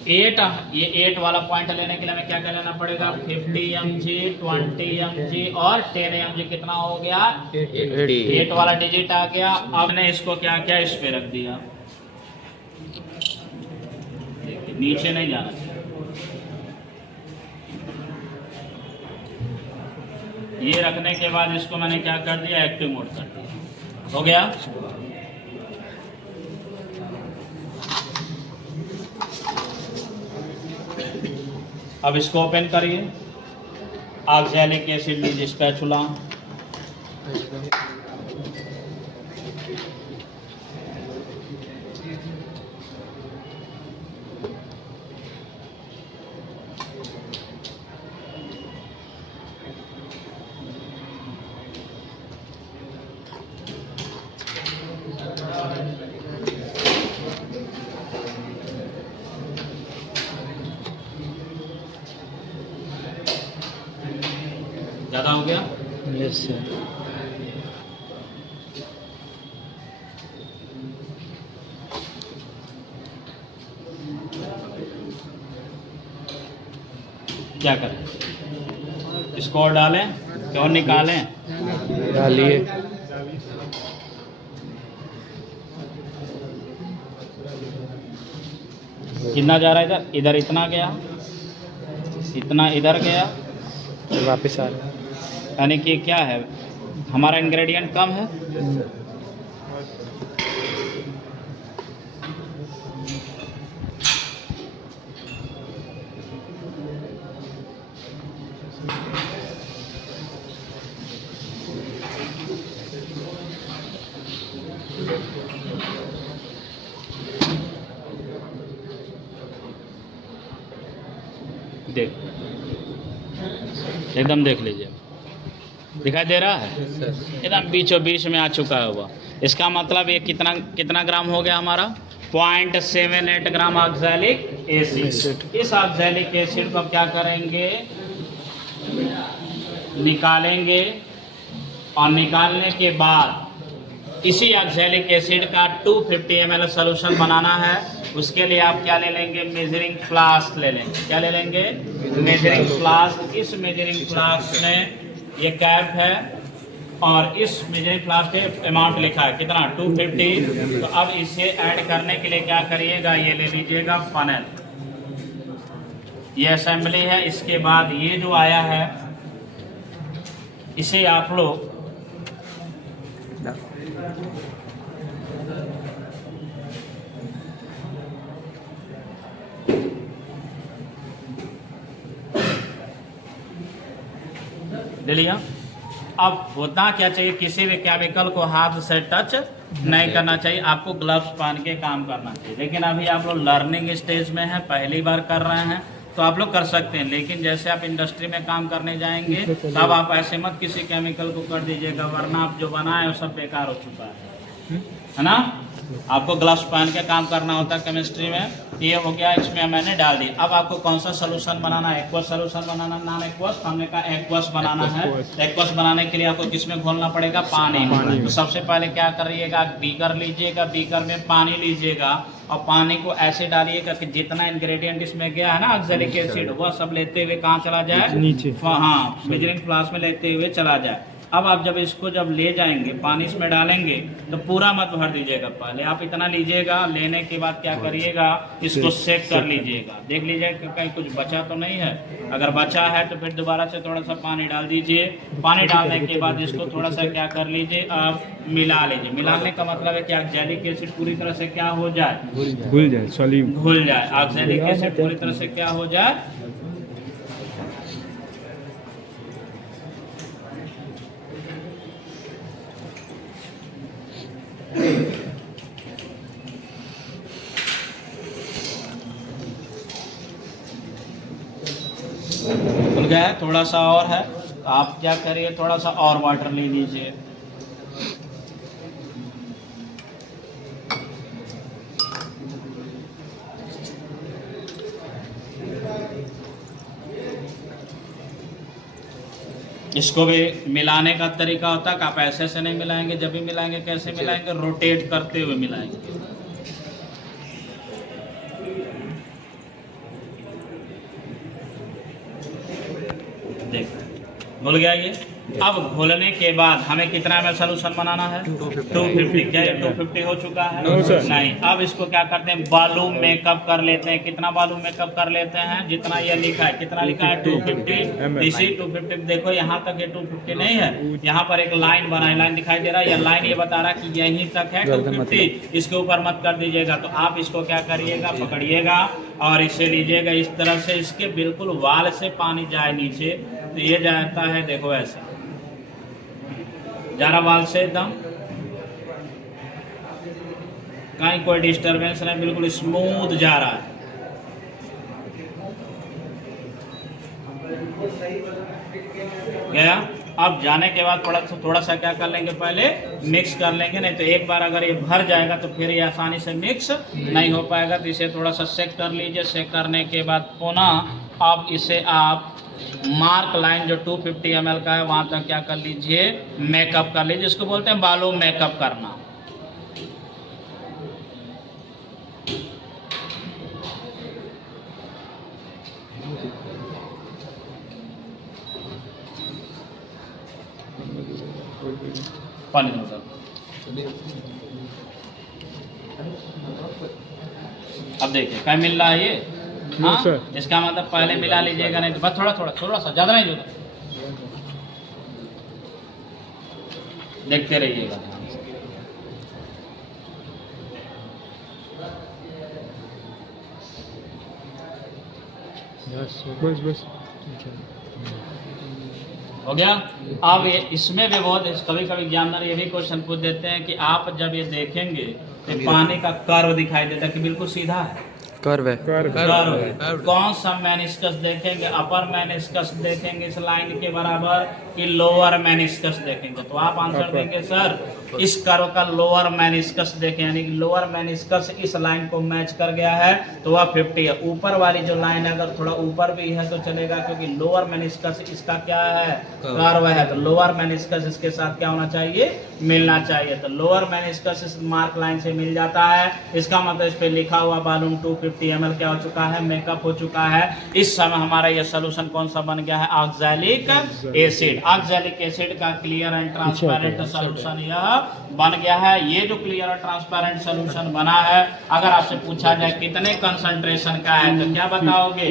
8 ये 8 वाला पॉइंट लेने के लिए हमें क्या क्या लेना पड़ेगा, 50 mg 20 mg और 10 mg, कितना हो गया 8 वाला डिजिट आ गया। अब ने इसको क्या क्या इस पे रख दिया, नीचे नहीं जाना चाहिए, ये रखने के बाद इसको मैंने क्या कर दिया, एक्टिव मोड कर दिया, हो गया। अब इसको ओपन करिए, ऑक्सैलिक एसिड लीजिए स्पैचुला, ज़्यादा हो गया? Yes sir. क्या करें? इसको और डालें क्या और निकालें? डालिए। कितना जा रहा है इधर? इधर इतना गया, इतना इधर गया, फिर वापस आ रहा यानी कि क्या है, हमारा इंग्रेडिएंट कम है। है। देख, एकदम देख लीजिए, दिखाई दे रहा है? एकदम बीचों बीच में आ चुका है वह। इसका मतलब ये कितना कितना ग्राम हो गया हमारा? 0.78 ग्राम ऑक्सैलिक एसिड। इस ऑक्सैलिक एसिड को अब क्या करेंगे? निकालेंगे, और निकालने के बाद इसी ऑक्सैलिक एसिड का 250 ml सोल्यूशन बनाना है। उसके लिए आप क्या ले लेंगे? मेजरिंग फ्लास्क ले लेंगे। क्या ले लेंगे? Measuring flask. इस मेजरिंग फ्लास्क में ये कैप है और इस मेजरिंग फ्लास्क पे अमाउंट लिखा है कितना? 250। तो अब इसे ऐड करने के लिए क्या करिएगा? ये ले लीजिएगा फनल, ये असेंबली है। इसके बाद ये जो आया है इसे आप लोग ले लिया। अब होता क्या चाहिए, किसी भी केमिकल को हाथ से टच नहीं करना चाहिए, आपको ग्लव्स पहन के काम करना चाहिए। लेकिन अभी आप लोग लर्निंग स्टेज में हैं, पहली बार कर रहे हैं, तो आप लोग कर सकते हैं। लेकिन जैसे आप इंडस्ट्री में काम करने जाएंगे तब आप ऐसे मत किसी केमिकल को कर दीजिएगा, वरना आप जो बनाए वो सब बेकार हो चुका है ना। आपको ग्लव्स पहन के काम करना होता है केमिस्ट्री में। ये हो गया, इसमें मैंने डाल दिया। अब आपको कौन सा सोल्यूशन बनाना है? एक्वस सोल्यूशन बनाना, नॉन एक्वस। हमने कहा एक्वस बनाना है। एक्वस बनाने के लिए आपको किसमें घोलना पड़ेगा? पानी में। तो सबसे पहले क्या करिएगा? बीकर लीजिएगा, बीकर में पानी लीजिएगा और पानी को ऐसे डालिएगा कि जितना इंग्रेडिएंट इसमें गया है ना ऑक्सैलिक एसिड, वह सब लेते हुए कहाँ चला जाए? नीचे। हाँ, मेजरिंग फ्लास्क में लेते हुए चला जाए। अब आप जब इसको जब ले जाएंगे, पानी इसमें डालेंगे, तो पूरा मत भर दीजिएगा। पहले आप इतना लीजिएगा, लेने के बाद क्या करिएगा? इसको चेक कर लीजिएगा, देख लीजिएगा कि कहीं कुछ बचा तो नहीं है। अगर बचा है तो फिर दोबारा से थोड़ा सा पानी डाल दीजिए। पानी डालने के बाद इसको थोड़ा सा क्या कर लीजिए? आप मिला लीजिए। मिलाने का मतलब है कि ऑक्सैलिक एसिड पूरी तरह से क्या हो जाए? घुल जाए, सॉल्यूट घुल जाए। ऑक्सैलिक एसिड पूरी तरह से क्या हो जाए? खुल गया है। थोड़ा सा और है, तो आप क्या करिए? थोड़ा सा और वाटर ले लीजिए। इसको भी मिलाने का तरीका होता है कि आप ऐसे से नहीं मिलाएंगे। जब भी मिलाएंगे कैसे मिलाएंगे? रोटेट करते हुए मिलाएंगे। देख, घुल गया ये। अब घुलने के बाद हमें कितना ml सोल्यूशन बनाना है? 250। क्या ये 250 हो चुका है? नहीं। अब इसको क्या करते हैं? वॉल्यूम मेकअप कर लेते हैं। कितना वॉल्यूम मेकअप कर लेते हैं? जितना ये लिखा है। कितना लिखा है? 250। इसी 250 देखो यहाँ तक ये 250 नहीं है, यहाँ पर एक लाइन बना है, लाइन दिखाई दे रहा है। यह लाइन ये बता रहा है कि यहीं तक है 250, इसके ऊपर मत कर दीजिएगा। तो आप इसको क्या करिएगा? पकड़िएगा और इसे लीजिएगा इस तरह से, इसके बिल्कुल वाल से पानी जाए नीचे, तो ये जाता है देखो ऐसे जा रहा वाल से, एकदम कहीं कोई डिस्टरबेंस नहीं, बिल्कुल स्मूथ जा रहा है। गया। अब जाने के बाद थोड़ा सा क्या कर लेंगे? पहले मिक्स कर लेंगे, नहीं तो एक बार अगर ये भर जाएगा तो फिर ये आसानी से मिक्स नहीं हो पाएगा। तो इसे थोड़ा सा सेक कर लीजिए। सेक करने के बाद पुनः अब इसे आप मार्क लाइन जो 250 ml का है वहाँ तक क्या कर लीजिए, मेकअप कर लीजिए। इसको बोलते हैं बालों मेकअप करना। पानी दो। अब देखिए क्या मिल रहा है ये, हाँ सर। इसका मतलब पहले मिला लीजिएगा, नहीं तो बस थोड़ा थोड़ा थोड़ा सा, ज़्यादा नहीं जोता, देखते रहिएगा। बस बस हो गया। अब ये इसमें भी बहुत कभी कभी एग्जामिनर ये भी क्वेश्चन पूछ देते हैं कि आप जब ये देखेंगे तो पानी का कर्व दिखाई देता है कि बिल्कुल सीधा है, कर्व है। कर्व। कौन सा मेनिस्कस देखेंगे, अपर मेनिस्कस देखेंगे इस लाइन के बराबर कि लोअर मेनिस्कस देखेंगे? तो आप आंसर देंगे सर इस कर्व का लोअर मेनिस्कस देखें, यानी कि लोअर मेनिस्कस इस लाइन को मैच कर गया है तो वह 50 है। ऊपर वाली जो लाइन है अगर थोड़ा ऊपर भी है तो चलेगा, क्योंकि लोअर मेनिस्कस इसका क्या है, कर्व है, तो लोअर मेनिस्कस इसके साथ क्या होना चाहिए, मिलना चाहिए। तो लोअर मेनिस्कस इस मार्क लाइन से मिल जाता है, इसका मतलब इस पे लिखा हुआ बालून 250 ml क्या हो चुका है, मेकअप हो चुका है। इस समय हमारा यह सोल्यूशन कौन सा बन गया है, ऑक्सैलिक एसिड। ऑक्सैलिक एसिड का क्लियर एंड ट्रांसपेरेंट सोल्यूशन यह बन गया है। ये जो क्लियर और ट्रांसपेरेंट सोल्यूशन बना है, अगर आपसे पूछा जाए कितने कंसंट्रेशन का है तो क्या बताओगे,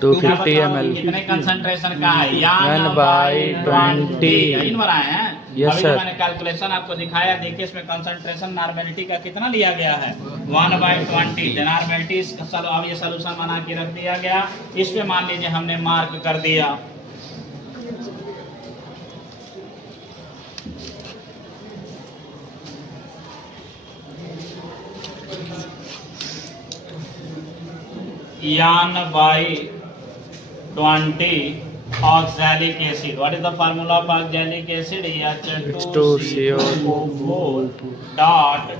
250 ml। कितने कंसंट्रेशन का है, 1/20 यही बनाए हैं। Yes, अभी जो sir। मैंने कैलकुलेशन आपको दिखाया, देखिए इसमें कंसंट्रेशन नॉर्मेलिटी का कितना लिया गया है, 1/20। नॉर्मेलिटी अब ये सोल्यूशन बना के रख दिया गया। इस पे मान लीजिए हमने मार्क कर दिया, (1/20) oxalic acid. What is the formula of oxalic acid, H2CO4 dot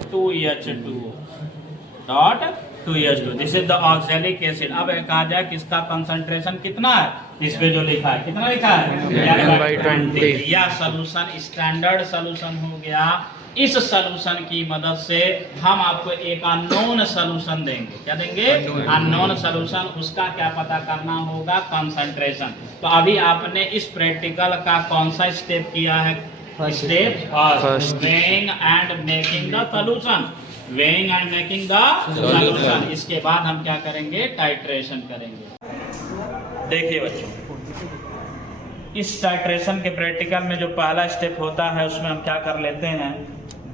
2H2. This is the oxalic acid. अब कहा जाए कि इसका कंसंट्रेशन कितना है, इस पे जो लिखा है, कितना लिखा है, 1/20। यह सोल्यूशन स्टैंडर्ड सोल्यूशन हो गया। इस सोल्यूशन की मदद से हम आपको एक अननोन सोल्यूशन देंगे। क्या देंगे, अननोन सोल्यूशन। उसका क्या पता करना होगा, कंसंट्रेशन। तो अभी आपने इस प्रैक्टिकल का कौन सा स्टेप किया है, step first, weighing and making the solution, weighing and making the solution. इसके बाद हम क्या करेंगे, टाइट्रेशन करेंगे। देखिए बच्चों, इस टाइट्रेशन के प्रैक्टिकल में जो पहला स्टेप होता है उसमें हम क्या कर लेते हैं,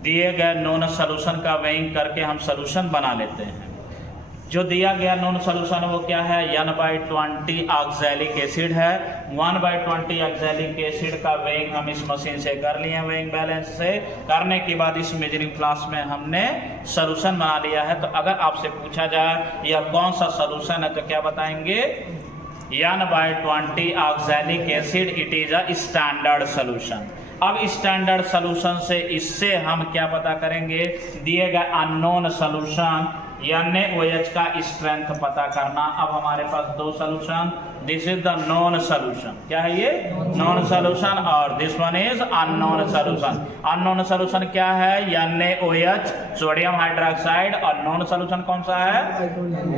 दिए गए नोन सोल्यूशन का वेइंग करके हम सोल्यूशन बना लेते हैं। जो दिया गया नोन सोल्यूशन वो क्या है, 1/20 ऑक्सैलिक एसिड है। 1/20 ऑक्सैलिक एसिड का वेइंग हम इस मशीन से कर लिए, वेइंग बैलेंस से करने के बाद इस मेजरिंग फ्लास्क में हमने सोल्यूशन बना लिया है। तो अगर आपसे पूछा जाए यह कौन सा सोल्यूशन है तो क्या बताएंगे, 1/20 oxalic acid, it is a standard solution. अब स्टैंडर्ड सोल्यूशन से इससे हम क्या पता करेंगे, दिए गए अननोन सोल्यूशन NaOH का स्ट्रेंथ पता करना। अब हमारे पास दो solution, this is the non solution, क्या है ये, नॉन सोल्यूशन, और this one is unknown solution. Unknown solution क्या है, NaOH सोडियम हाइड्रोक्साइड, और नॉन सोल्यूशन कौन सा है,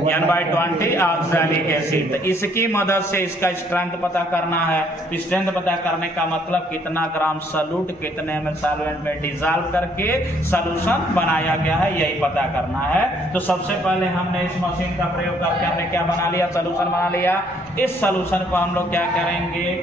1/20 ऑक्सैलिक एसिड। तो इसकी मदद से इसका स्ट्रेंथ पता करना है। स्ट्रेंथ पता करने का मतलब कितना ग्राम सॉल्यूट कितने ml सॉल्वेंट में डिसॉल्व करके सोल्यूशन बनाया गया है, यही पता करना है। तो सबसे पहले हमने इस मशीन का प्रयोग करके हमने क्या बना लिया, सोल्यूशन बना लिया। इस सोल्यूशन को हम लोग क्या करेंगे,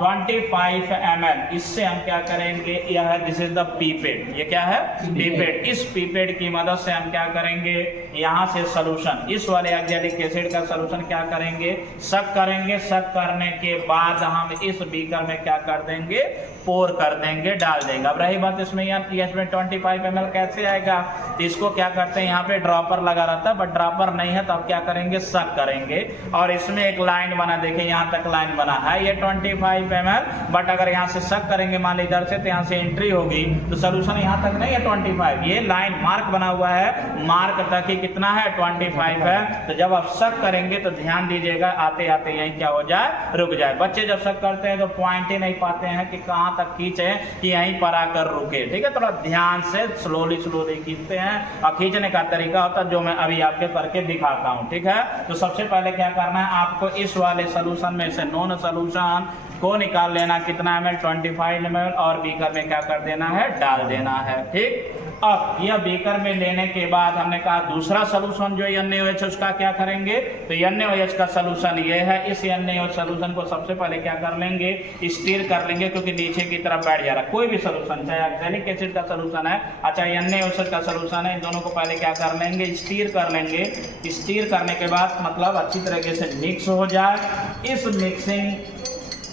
25 ml, इससे हम क्या करेंगे, यह है दिस इज द पीपेट, ये क्या है, पीपेट। इस पीपेट की मदद से हम क्या करेंगे, यहाँ से सोल्यूशन, इस वाले ऑक्सैलिक एसिड का सोल्यूशन क्या करेंगे, शक करेंगे। शक करने के बाद हम इस बीकर में क्या कर देंगे, पोर कर देंगे, डाल देंगे। अब रही बात इसमें, इसमें 25 ml कैसे आएगा, तो इसको क्या करते हैं, यहाँ पे ड्रॉपर लगा रहता है, बट ड्रॉपर नहीं है तो अब क्या करेंगे, शक करेंगे। और इसमें एक लाइन बना, देखिए यहाँ तक लाइन बना है, ये 25 ml, बट अगर यहाँ से शक करेंगे मान लीजिए इधर से, तो यहाँ से एंट्री होगी तो सोल्यूशन यहाँ तक नहीं है 25, ये लाइन मार्क बना हुआ है, मार्क तक ही कितना है 25 है। तो जब आप शक करेंगे तो ध्यान दीजिएगा आते आते यहीं क्या हो जाए, रुक जाए। बच्चे जब शक करते हैं तो पॉइंट ही नहीं पाते हैं कि कहाँ तक खींचे कि यहीं पर आकर रुके, ठीक है। थोड़ा ध्यान से स्लोली खींचते हैं और खींचने का तरीका होता है जो मैं अभी आपके करके दिखाता हूँ, ठीक है। तो सबसे पहले क्या करना है, आपको इस वाले सोल्यूशन में से नॉन सोल्यूशन को निकाल लेना, कितना ml 25 ml, और बीकर में क्या कर देना है, डाल देना है, ठीक। अब यह बीकर में लेने के बाद हमने कहा दूसरा सोल्यूशन जो NaOH उसका क्या करेंगे, तो NaOH का सोल्यूशन ये है। इस NaOH सोल्यूशन को सबसे पहले क्या कर लेंगे, स्टीर कर लेंगे, क्योंकि नीचे की तरफ बैठ जा रहा है। कोई भी सोल्यूशन, चाहे ऑक्सैलिक एसिड का सोल्यूशन है, अच्छा NaOH का सोल्यूशन है, इन दोनों को पहले क्या कर लेंगे, स्टीर कर लेंगे। स्टीर करने के बाद मतलब अच्छी तरीके से मिक्स हो जाए। इस मिक्सिंग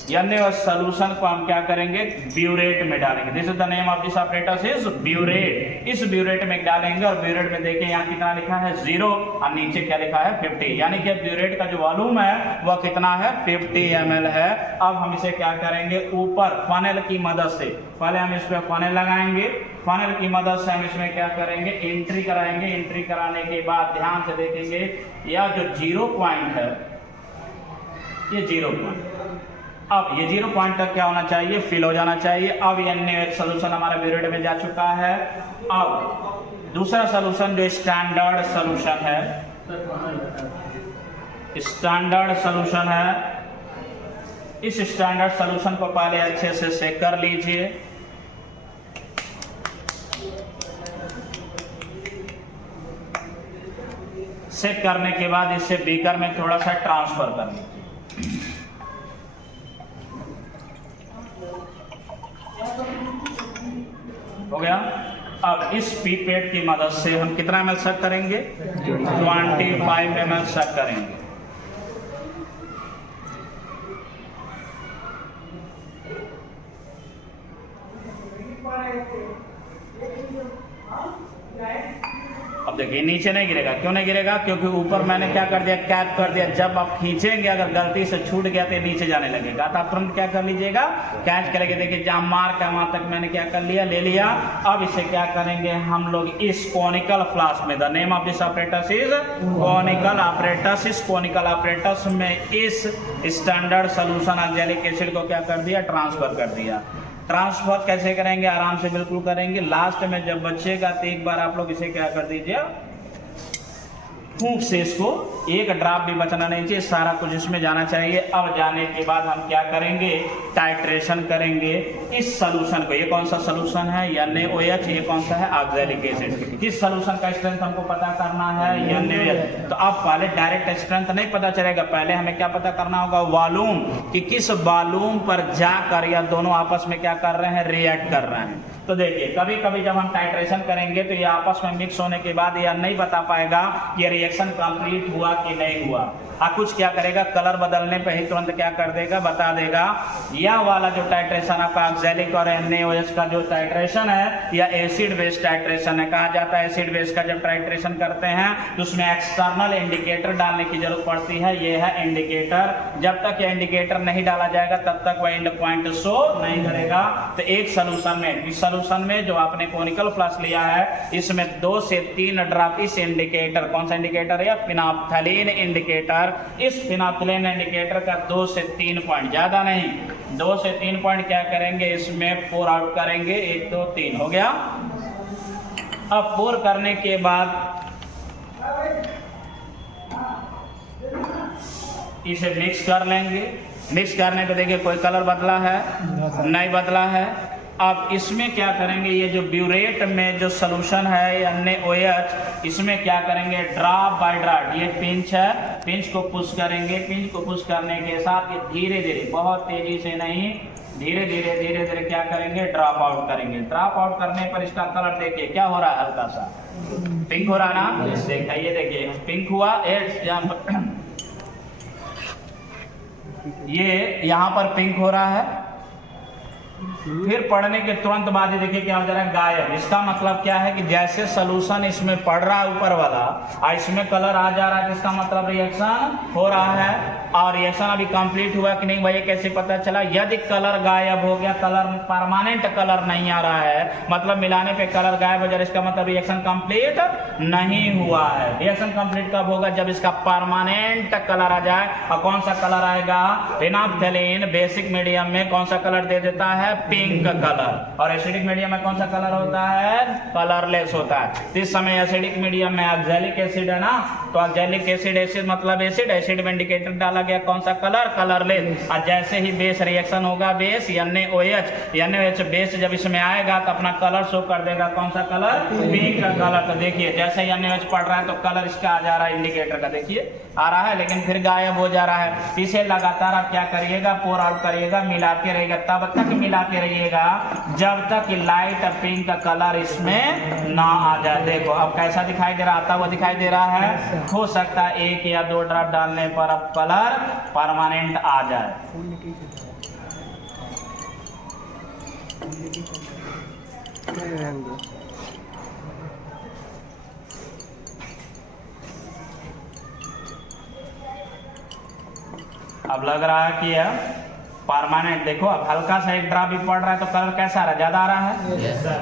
NaOH सोल्यूशन को हम क्या करेंगे, ब्यूरेट में डालेंगे। This is the name of this operator is burette. इस ब्यूरेट में डालेंगे और ब्यूरेट में देखिए यहाँ कितना लिखा है 0 और नीचे क्या लिखा है 50, यानी कि ब्यूरेट का जो वॉल्यूम है वह कितना है 50 ml है। अब हम इसे क्या करेंगे, ऊपर फनेल की मदद से, पहले हम इस पे फनेल लगाएंगे, फनेल की मदद से हम इसमें क्या करेंगे, एंट्री कराएंगे। एंट्री कराने के बाद ध्यान से देखेंगे यह जो 0 पॉइंट है, ये 0 पॉइंट, अब ये 0 पॉइंट तक क्या होना चाहिए, फिल हो जाना चाहिए। अब NaOH सोल्यूशन हमारा ब्यूरेट में जा चुका है। अब दूसरा सोल्यूशन जो स्टैंडर्ड सोल्यूशन है, स्टैंडर्ड सोल्यूशन है, इस स्टैंडर्ड सोल्यूशन को पहले अच्छे से सेक कर लीजिए। सेक करने के बाद इसे बीकर में थोड़ा सा ट्रांसफर कर लीजिए। हो गया। अब इस पीपेट की मदद से हम कितना ml शक करेंगे, 25 ml शक करेंगे। अब देखिए नीचे नहीं गिरेगा, क्यों नहीं गिरेगा, क्योंकि ऊपर मैंने क्या कर दिया, कैप कर दिया। जब आप खींचेंगे अगर गलती से छूट गया तो नीचे जाने लगेगा, तो आप तुरंत क्या कर लीजिएगा, कैच करेंगे। देखिए जहाँ मार्क है वहां तक मैंने क्या कर लिया, ले लिया। अब इसे क्या करेंगे हम लोग, इस कॉनिकल फ्लास्क में, the name of this apparatus is conical apparatus. इस कॉनिकल ऑपरेटस में इस स्टैंडर्ड सोल्यूशन ऑक्सैलिक एसिड को क्या कर दिया, ट्रांसफर कर दिया। ट्रांसफर कैसे करेंगे, आराम से बिल्कुल करेंगे। लास्ट में जब बचेगा तो एक बार आप लोग इसे क्या कर दीजिए, फूंक से इसको, एक ड्रॉप भी बचना नहीं चाहिए, सारा कुछ इसमें जाना चाहिए। अब जाने के बाद हम क्या करेंगे, टाइट्रेशन करेंगे इस सोल्यूशन को। ये कौन सा सोल्यूशन है, NaOH, ये कौन सा है, ऑक्सैलिक एसिड। किस सोल्यूशन का स्ट्रेंथ हमको पता करना है, NaOH। तो अब पहले डायरेक्ट स्ट्रेंथ नहीं पता चलेगा, पहले हमें क्या पता करना होगा, वॉल्यूम, कि किस वॉल्यूम पर जाकर यह दोनों आपस में क्या कर रहे हैं, रिएक्ट कर रहे हैं। तो देखिए कभी कभी जब हम टाइट्रेशन करेंगे तो ये आपस में मिक्स होने के बाद यह नहीं बता पाएगा ये रिएक्शन कंप्लीट हुआ कि नहीं हुआ। कुछ क्या करेगा, कलर बदलने पे ही तुरंत क्या कर देगा, बता देगा। यह वाला जो टाइट्रेशन आपका ऑक्सैलिक और NaOH का जो टाइट्रेशन है, यह एसिड बेस टाइट्रेशन है। कहा जाता है एसिड बेस का जब टाइट्रेशन करते हैं तो उसमें एक्सटर्नल इंडिकेटर डालने की जरूरत पड़ती है। यह है इंडिकेटर। जब तक यह इंडिकेटर नहीं डाला जाएगा तब तक वह एंड पॉइंट शो नहीं करेगा। तो एक सोल्यूशन में, इस सोल्यूशन में जो आपने कॉनिकल फ्लास्क लिया है, इसमें 2 से 3 ड्रॉप इस इंडिकेटर, कौन सा इंडिकेटर है, फिनाप्थलीन इंडिकेटर। इस फिनाप्थलीन इंडिकेटर का 2 से 3 पॉइंट, ज्यादा नहीं, 2 से 3 पॉइंट क्या करेंगे, इसमें पोर आउट करेंगे। 1 2 3 हो गया। अब पोर करने के बाद इसे मिक्स कर लेंगे। मिक्स करने पे देखिए कोई कलर बदला है, नहीं बदला है। अब इसमें क्या करेंगे, ये जो ब्यूरेट में जो सोल्यूशन है NaOH, इसमें क्या करेंगे, ड्रॉप बाय ड्रॉप, ये पिंच है, पिंच को पुश करेंगे। पिंच को पुश करने के साथ ये धीरे धीरे, बहुत तेजी से नहीं, धीरे धीरे क्या करेंगे, ड्रॉप आउट करेंगे। ड्रॉप आउट करने पर इसका कलर देखिए क्या हो रहा है, हल्का सा पिंक हो रहा है ना, देखिए ये देखिए पिंक हुआ। ये यहाँ पर पिंक हो रहा है, फिर पढ़ने के तुरंत बाद ही देखिए क्या हो जा रहा है, गायब। इसका मतलब क्या है कि जैसे सोल्यूशन इसमें पड़ रहा है ऊपर वाला और इसमें कलर आ जा रहा है, इसका मतलब रिएक्शन हो रहा है। और रिएक्शन अभी कंप्लीट हुआ कि नहीं भैया, कैसे पता चला? यदि कलर गायब हो गया, कलर परमानेंट कलर नहीं आ रहा है, मतलब मिलाने पे कलर गायब हो जा रहा है, इसका मतलब रिएक्शन कंप्लीट नहीं हुआ है। रिएक्शन कंप्लीट कब होगा? जब इसका परमानेंट कलर आ जाए। और कौन सा कलर आएगा? फिनाप्थेलीन बेसिक मीडियम में कौन सा कलर दे देता है? Pink colour. और एसिडिक मीडियम में कौन सा कलर होता है? कलरलेस होता है। इस समय एसिडिक मीडियम में ऑक्सैलिक एसिड है ना, तो ऑक्सैलिक एसिड, एसिड मतलब एसिड, एसिड में इंडिकेटर डाला गया कौन सा कलर? कलरलेस। और जैसे ही बेस रिएक्शन होगा, बेस NaOH, NaOH बेस जब इसमें आएगा तो अपना कलर शो कर देगा कौन सा कलर? पिंक का कलर। तो देखिए जैसे ही NaOH पड़ रहा है तो कलर इसका आ जा रहा है, इंडिकेटर का देखिए आ रहा है, लेकिन फिर गायब हो जा रहा है। इसे लगातार आप क्या करिएगा? पोर आउट करिएगा, मिलाते रहिएगा। तब तक मिलाते रहिएगा जब तक लाइट पिंक कलर इसमें ना आ जाए। देखो अब कैसा दिखाई दे रहा, आता हुआ दिखाई दे रहा है। हो सकता है 1 या 2 ड्रॉप डालने पर अब कलर परमानेंट आ जाए। अब लग रहा है कि यह परमानेंट। देखो अब हल्का सा एक ड्रॉप भी पड़ रहा है तो कलर कैसा आ रहा है? ज्यादा आ रहा है। Yes, sir.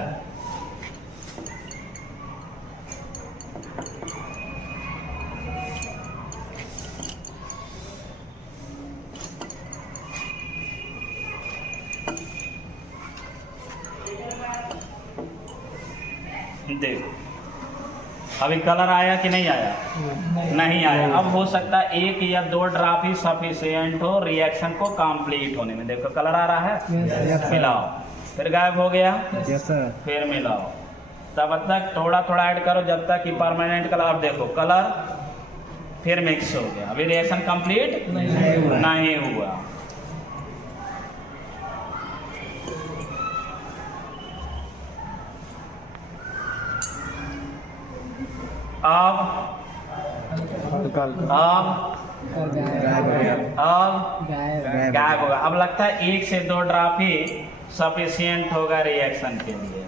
देखो अभी कलर आया कि नहीं आया? नहीं आया। अब हो सकता है 1 या 2 ड्रॉप ही सफिशिएंट हो रिएक्शन को कंप्लीट होने में। देखो कलर आ रहा है। Yes, मिलाओ, फिर गायब हो गया, Yes, sir. फिर मिलाओ। तब तक थोड़ा थोड़ा ऐड करो जब तक कि परमानेंट कलर। अब देखो कलर फिर मिक्स हो गया। अभी रिएक्शन कंप्लीट नहीं हुआ। अब गायब होगा। अब लगता है 1 से 2 ड्रॉप ही सफिशिएंट होगा रिएक्शन के लिए।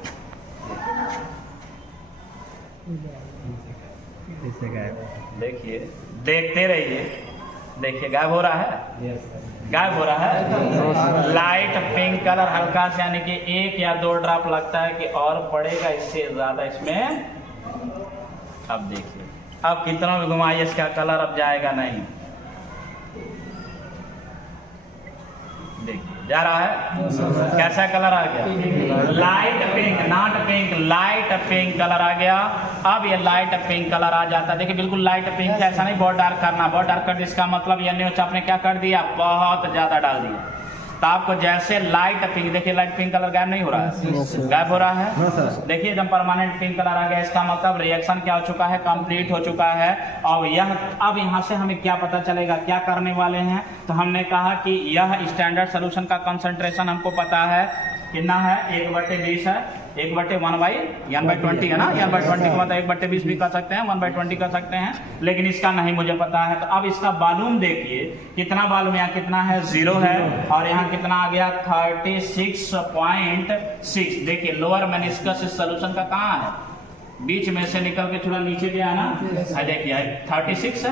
देखिए, देखते रहिए, देखिए गायब हो रहा है। गायब हो रहा है। लाइट पिंक कलर हल्का से, यानी कि 1 या 2 ड्रॉप लगता है कि और पड़ेगा इससे ज्यादा इसमें। अब देखिए अब कितना भी घुमाइए इसका कलर अब जाएगा नहीं। देखिए जा रहा है। कैसा कलर आ गया? Light pink, not pink, light pink colour आ गया। अब ये लाइट पिंक कलर आ जाता है। देखिए बिल्कुल लाइट पिंक है, ऐसा नहीं बहुत डार्क करना। बहुत डार्क कर इसका मतलब ये NaOH आपने क्या कर दिया? बहुत ज्यादा डाल दिया। तो आपको जैसे लाइट पिंक, देखिए लाइट पिंक कलर गायब नहीं हो रहा है, गायब हो रहा है। देखिए जब परमानेंट पिंक कलर आ गया इसका मतलब रिएक्शन क्या हो चुका है? कंप्लीट हो चुका है। और यह अब यहाँ से हमें क्या पता चलेगा, क्या करने वाले हैं? तो हमने कहा कि यह स्टैंडर्ड सोल्यूशन का कंसंट्रेशन हमको पता है कितना है, 1/20 है। 1/1/N/20 है ना। N/20 को मतलब 1/20 भी कर सकते हैं, 1/20 कर सकते हैं, लेकिन इसका नहीं मुझे पता है। तो अब इसका वॉल्यूम देखिए कितना वॉल्यूम, यहाँ कितना है? 0 है। और यहाँ कितना आ गया? 36.6। देखिए लोअर मेनिस्कस इस सोल्यूशन का कहाँ है? बीच में से निकल के थोड़ा नीचे गया ना। देखिए 36 है,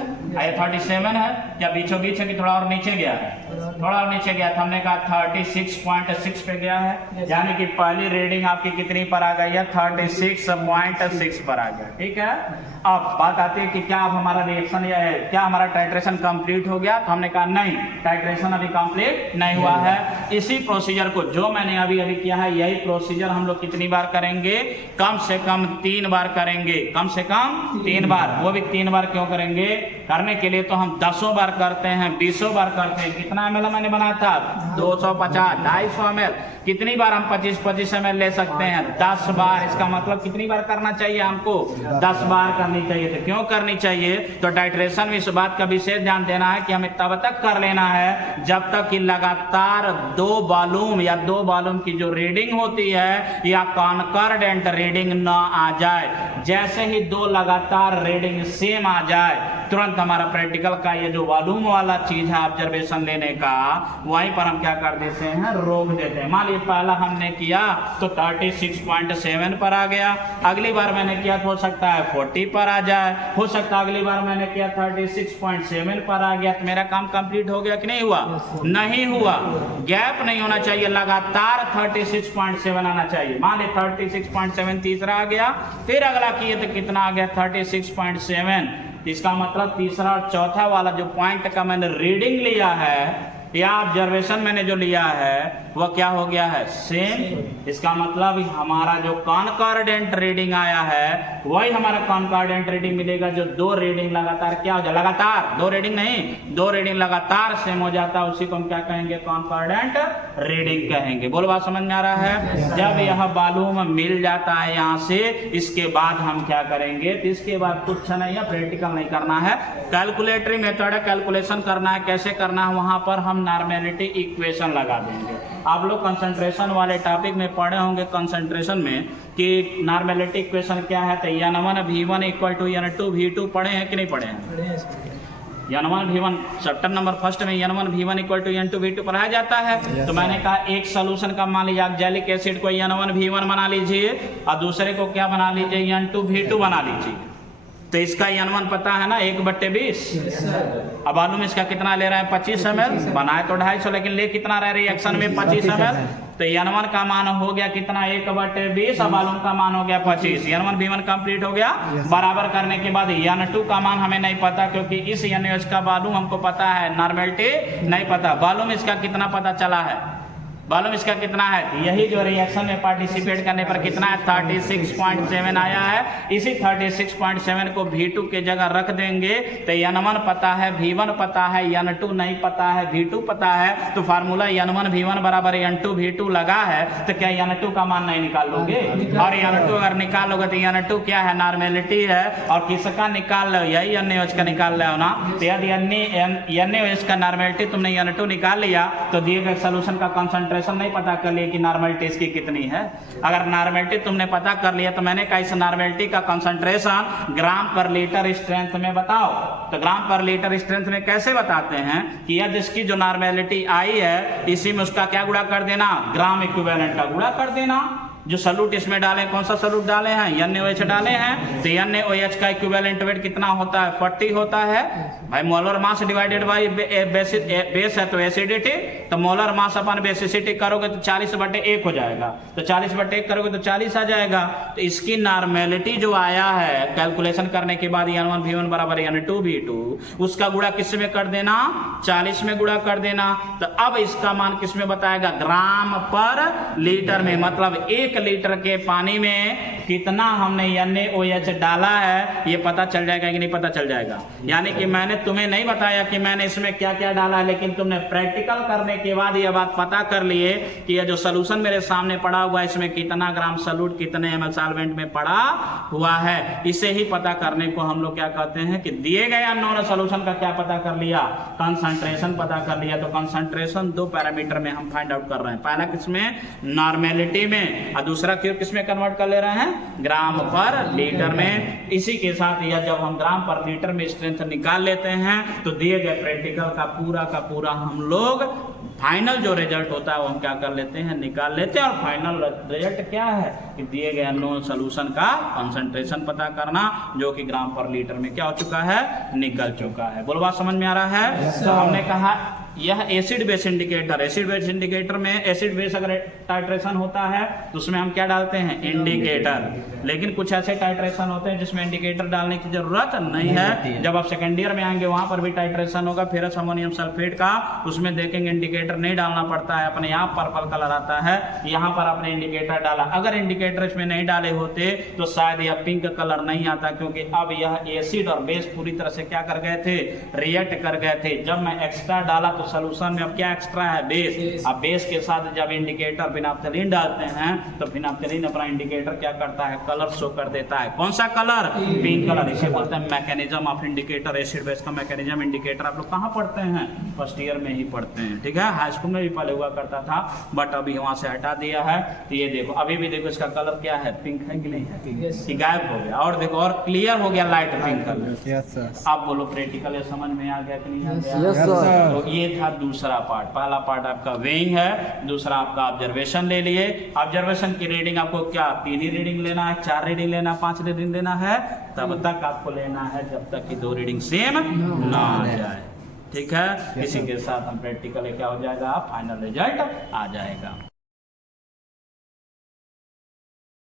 37 है। क्या बीचों बीच है कि थोड़ा और नीचे गया है? थोड़ा और नीचे गया। तो हमने कहा 36.6 पे गया है, यानी कि पहली रीडिंग आपकी कितनी पर आ गई है? 36.6 पर आ गया। ठीक है। अब बात आती है कि क्या अब हमारा रिएक्शन या क्या हमारा टाइट्रेशन कंप्लीट हो गया? तो हमने कहा नहीं, टाइट्रेशन अभी कंप्लीट नहीं हुआ है। इसी प्रोसीजर को जो मैंने अभी अभी किया है, यही प्रोसीजर हम लोग कितनी बार करेंगे? कम से कम 3 बार करेंगे। कम से कम 3 बार। वो भी 3 बार क्यों करेंगे? करने के लिए तो हम 10 बार करते हैं, 20 बार करते हैं। कितना ml मैंने बनाया था? 250, 250 ml। कितनी बार हम 25-25 ml ले सकते हैं? 10 बार। इसका मतलब कितनी बार करना चाहिए हमको? 10 बार करनी चाहिए। तो क्यों करनी चाहिए? तो टाइट्रेशन में इस बात का विशेष ध्यान देना है कि हमें तब तक कर लेना है जब तक कि लगातार 2 वॉल्यूम या 2 वॉल्यूम की जो रीडिंग होती है या कॉन्कॉर्डेंट रीडिंग न आ जाए। जैसे ही 2 लगातार रीडिंग सेम आ जाए तुरंत हमारा प्रैक्टिकल का ये जो वॉल्यूम वाला चीज है ऑब्जर्वेशन लेने का, वहीं पर हम क्या कर देते हैं, रोक देते हैं। मान लीजिए पहला हमने किया तो 36.7 पर आ गया, अगली बार मैंने किया तो हो सकता है 40 पर आ जाए, हो सकता है अगली बार मैंने किया 36.7 पर आ गया, तो मेरा काम कंप्लीट हो गया कि नहीं हुआ? नहीं हुआ। गैप नहीं होना चाहिए, लगातार 36.7 आना चाहिए। मान लीजिए 36.7 तीसरा आ गया, फिर अगला किए तो कितना आ गया, 36.7। इसका मतलब तीसरा और चौथा वाला जो पॉइंट का मैंने रीडिंग लिया है या ऑब्जर्वेशन मैंने जो लिया है वह क्या हो गया है, सेम। इसका मतलब हमारा जो कॉनकॉर्डेंट रीडिंग आया है वही हमारा कॉनकॉर्डेंट रीडिंग मिलेगा, जो दो रीडिंग लगातार क्या हो जाए, लगातार दो रीडिंग नहीं, दो रीडिंग लगातार सेम हो जाता है, उसी को हम क्या कहेंगे, कॉनकॉर्डेंट रीडिंग कहेंगे। बोल बात समझ में आ रहा है? जब यह वॉल्यूम मिल जाता है यहाँ से, इसके बाद हम क्या करेंगे, तो इसके बाद कुछ नहीं है, प्रैक्टिकल नहीं करना है, कैलकुलेटरी मेथड है, कैलकुलेशन करना है। कैसे करना है, वहां पर हम नॉर्मेलिटी इक्वेशन लगा देंगे। आप लोग कंसंट्रेशन वाले टॉपिक में पढ़े होंगे, कंसंट्रेशन में कि नॉर्मेलिटी इक्वेशन क्या है, तो N1 V1 = N2 V2 पढ़े हैं कि नहीं पढ़े हैं? N1 V1 chapter number first में N1 V1 = N2 V2 पढ़ाया जाता है। तो मैंने कहा एक सोल्यूशन का मान लीजिए ऑक्जेलिक एसिड को N1 V1 बना लीजिए और दूसरे को क्या बना लीजिए, N2 V2 बना लीजिए। तो इसका N1 पता है ना, 1/20। अब वॉल्यूम इसका कितना ले रहा है, 25 ml, बनाए तो 250, लेकिन ले कितना रहा है रिएक्शन में, 25 ml। तो N1 का मान हो गया कितना, 1/20, और वॉल्यूम का मान हो गया 25। N1 V1 कंप्लीट हो गया। बराबर करने के बाद N2 का मान हमें नहीं पता, क्योंकि इस NaOH का वॉल्यूम हमको पता है, नॉर्मेलिटी नहीं पता। वॉल्यूम इसका कितना पता चला है, वॉल्यूम इसका कितना है, यही जो रिएक्शन में पार्टिसिपेट करने पर कितना है, 36.7 आया है। इसी 36.7 को V2 के जगह रख देंगे, तो N1 पता है, V1 पता है, N2 नहीं पता है, V2 पता है। तो फार्मूला N1 V1 बराबर N2 V2 लगा है, तो क्या N2 का मान नहीं निकाल लोगे? और N2 अगर निकालोगे तो N2 क्या है, नॉर्मेलिटी है। और किसका निकाल लो, यही NaOH का निकाल रहे हो ना। तो यदि NaOH का नॉर्मेलिटी तुमने N2 निकाल लिया, तो दिए गए सोल्यूशन का कंसंट्रेशन नहीं पता कर लिया कि नॉर्मेलिटी इसकी कितनी है। अगर नॉर्मेलिटी तुमने पता कर लिया, तो मैंने कहा इस नॉर्मेलिटी का कंसंट्रेशन ग्राम पर लीटर स्ट्रेंथ में बताओ। तो ग्राम पर लीटर स्ट्रेंथ में कैसे बताते हैं कि यह जिसकी जो नॉर्मेलिटी आई है, इसी में उसका क्या गुणा कर देना, ग्राम इक्विवेलेंट का गुणा कर देना। जो सॉल्यूट इसमें डाले, कौन सा सॉल्यूट डाले हैं, NaOH डाले हैं। तो NaOH का इक्विवेलेंट वेट कितना होता है, 40 होता है भाई। Molar mass divided by base है तो एसिडिटी, तो मोलर मास अपन बेसिसिटी करोगे तो 40/1 हो जाएगा। तो 40/1 करोगे तो 40 आ जाएगा। तो इसकी नॉर्मेलिटी जो आया है कैलकुलेशन करने के बाद N1 V1 बराबर N2 V2, उसका गुणा किस में कर देना, 40 में गुणा कर देना। तो अब इसका मान किस में बताएगा, ग्राम पर लीटर में। मतलब 1 लीटर के पानी में कितना हमने NaOH डाला है, ये पता चल जाएगा कि नहीं पता चल जाएगा। यानी कि मैंने तुम्हें नहीं बताया कि मैंने इसमें क्या क्या डाला है, लेकिन तुमने प्रैक्टिकल करने के बाद यह बात पता कर लिए कि यह जो सोल्यूशन मेरे सामने पड़ा हुआ है, इसमें कितना ग्राम सॉल्यूट, कितने ml सॉल्वेंट में पड़ा हुआ है। इसे ही पता करने को हम लोग क्या कहते हैं कि दिए गए अननोन सॉल्यूशन का क्या पता कर लिया, कंसंट्रेशन पता कर लिया। तो कंसंट्रेशन 2 पैरामीटर में हम फाइंड आउट कर रहे हैं। पहला किसमें, नॉर्मेलिटी में, और दूसरा क्यों किसमें कन्वर्ट कर ले रहे हैं, ग्राम पर लीटर में। इसी के साथ यह जब हम ग्राम पर लीटर में स्ट्रेंथ निकाल लेते हैं, तो दिए गए प्रैक्टिकल का पूरा हम लोग फाइनल जो रिजल्ट होता है वो हम क्या कर लेते हैं, निकाल लेते हैं। और फाइनल रिजल्ट क्या है कि दिए गए अननोन सॉल्यूशन का कंसंट्रेशन पता करना, जो कि ग्राम पर लीटर में क्या हो चुका है, निकल चुका है। बोल बात समझ में आ रहा है? तो हमने कहा यह acid base indicator, acid base indicator में एसिड बेस अगर टाइट्रेशन होता है तो उसमें हम क्या डालते हैं, इंडिकेटर। लेकिन कुछ ऐसे टाइट्रेशन होते हैं जिसमें इंडिकेटर डालने की जरूरत नहीं है। जब आप सेकेंड ईयर में आएंगे वहां पर भी टाइट्रेशन होगा फेरस अमोनियम सल्फेट का, उसमें देखेंगे इंडिकेटर नहीं डालना पड़ता है, अपने यहाँ पर्पल कलर आता है, यहाँ पर आपने इंडिकेटर डाला। अगर इंडिकेटर इसमें नहीं डाले होते तो शायद यह पिंक कलर नहीं आता, क्योंकि अब यह एसिड और बेस पूरी तरह से क्या कर गए थे, रिएक्ट कर गए थे। जब मैं एक्स्ट्रा डाला तो सोल्यूशन में अब क्या एक्स्ट्रा है, बेस। अब बेस के साथ जब इंडिकेटर फिनाप्थलीन डालते हैं तो फिनाप्थलीन अपना इंडिकेटर क्या करता है, कलर शो कर देता है। कौन सा कलर, पिंक कलर। इसे बोलते हैं mechanism of indicator, acid base का मैकेनिज्म इंडिकेटर। आप लोग कहाँ पढ़ते हैं, फर्स्ट ईयर में ही पढ़ते हैं, ठीक है। हाई स्कूल में भी पहले हुआ करता था, बट अभी वहाँ से हटा दिया है। तो ये देखो अभी भी देखो इसका कलर क्या है, पिंक है कि नहीं है, कि गायब हो गया। और देखो और क्लियर हो गया लाइट पिंक कलर। आप बोलो प्रैक्टिकल समझ में आ गया कि नहीं आ गया? Yes sir. तो ये था दूसरा पार्ट। पहला पार्ट आपका वेइंग है, दूसरा आपका ऑब्जर्वेशन ले लिए। ऑब्जर्वेशन की रीडिंग आपको क्या 3 ही रीडिंग लेना है, 4 रीडिंग लेना, 5 रीडिंग लेना है, तब तक आपको लेना है जब तक कि 2 रीडिंग सेम ना आ जाए, ठीक है। इसी के साथ हम प्रैक्टिकल क्या हो जाएगा, फाइनल रिजल्ट आ जाएगा।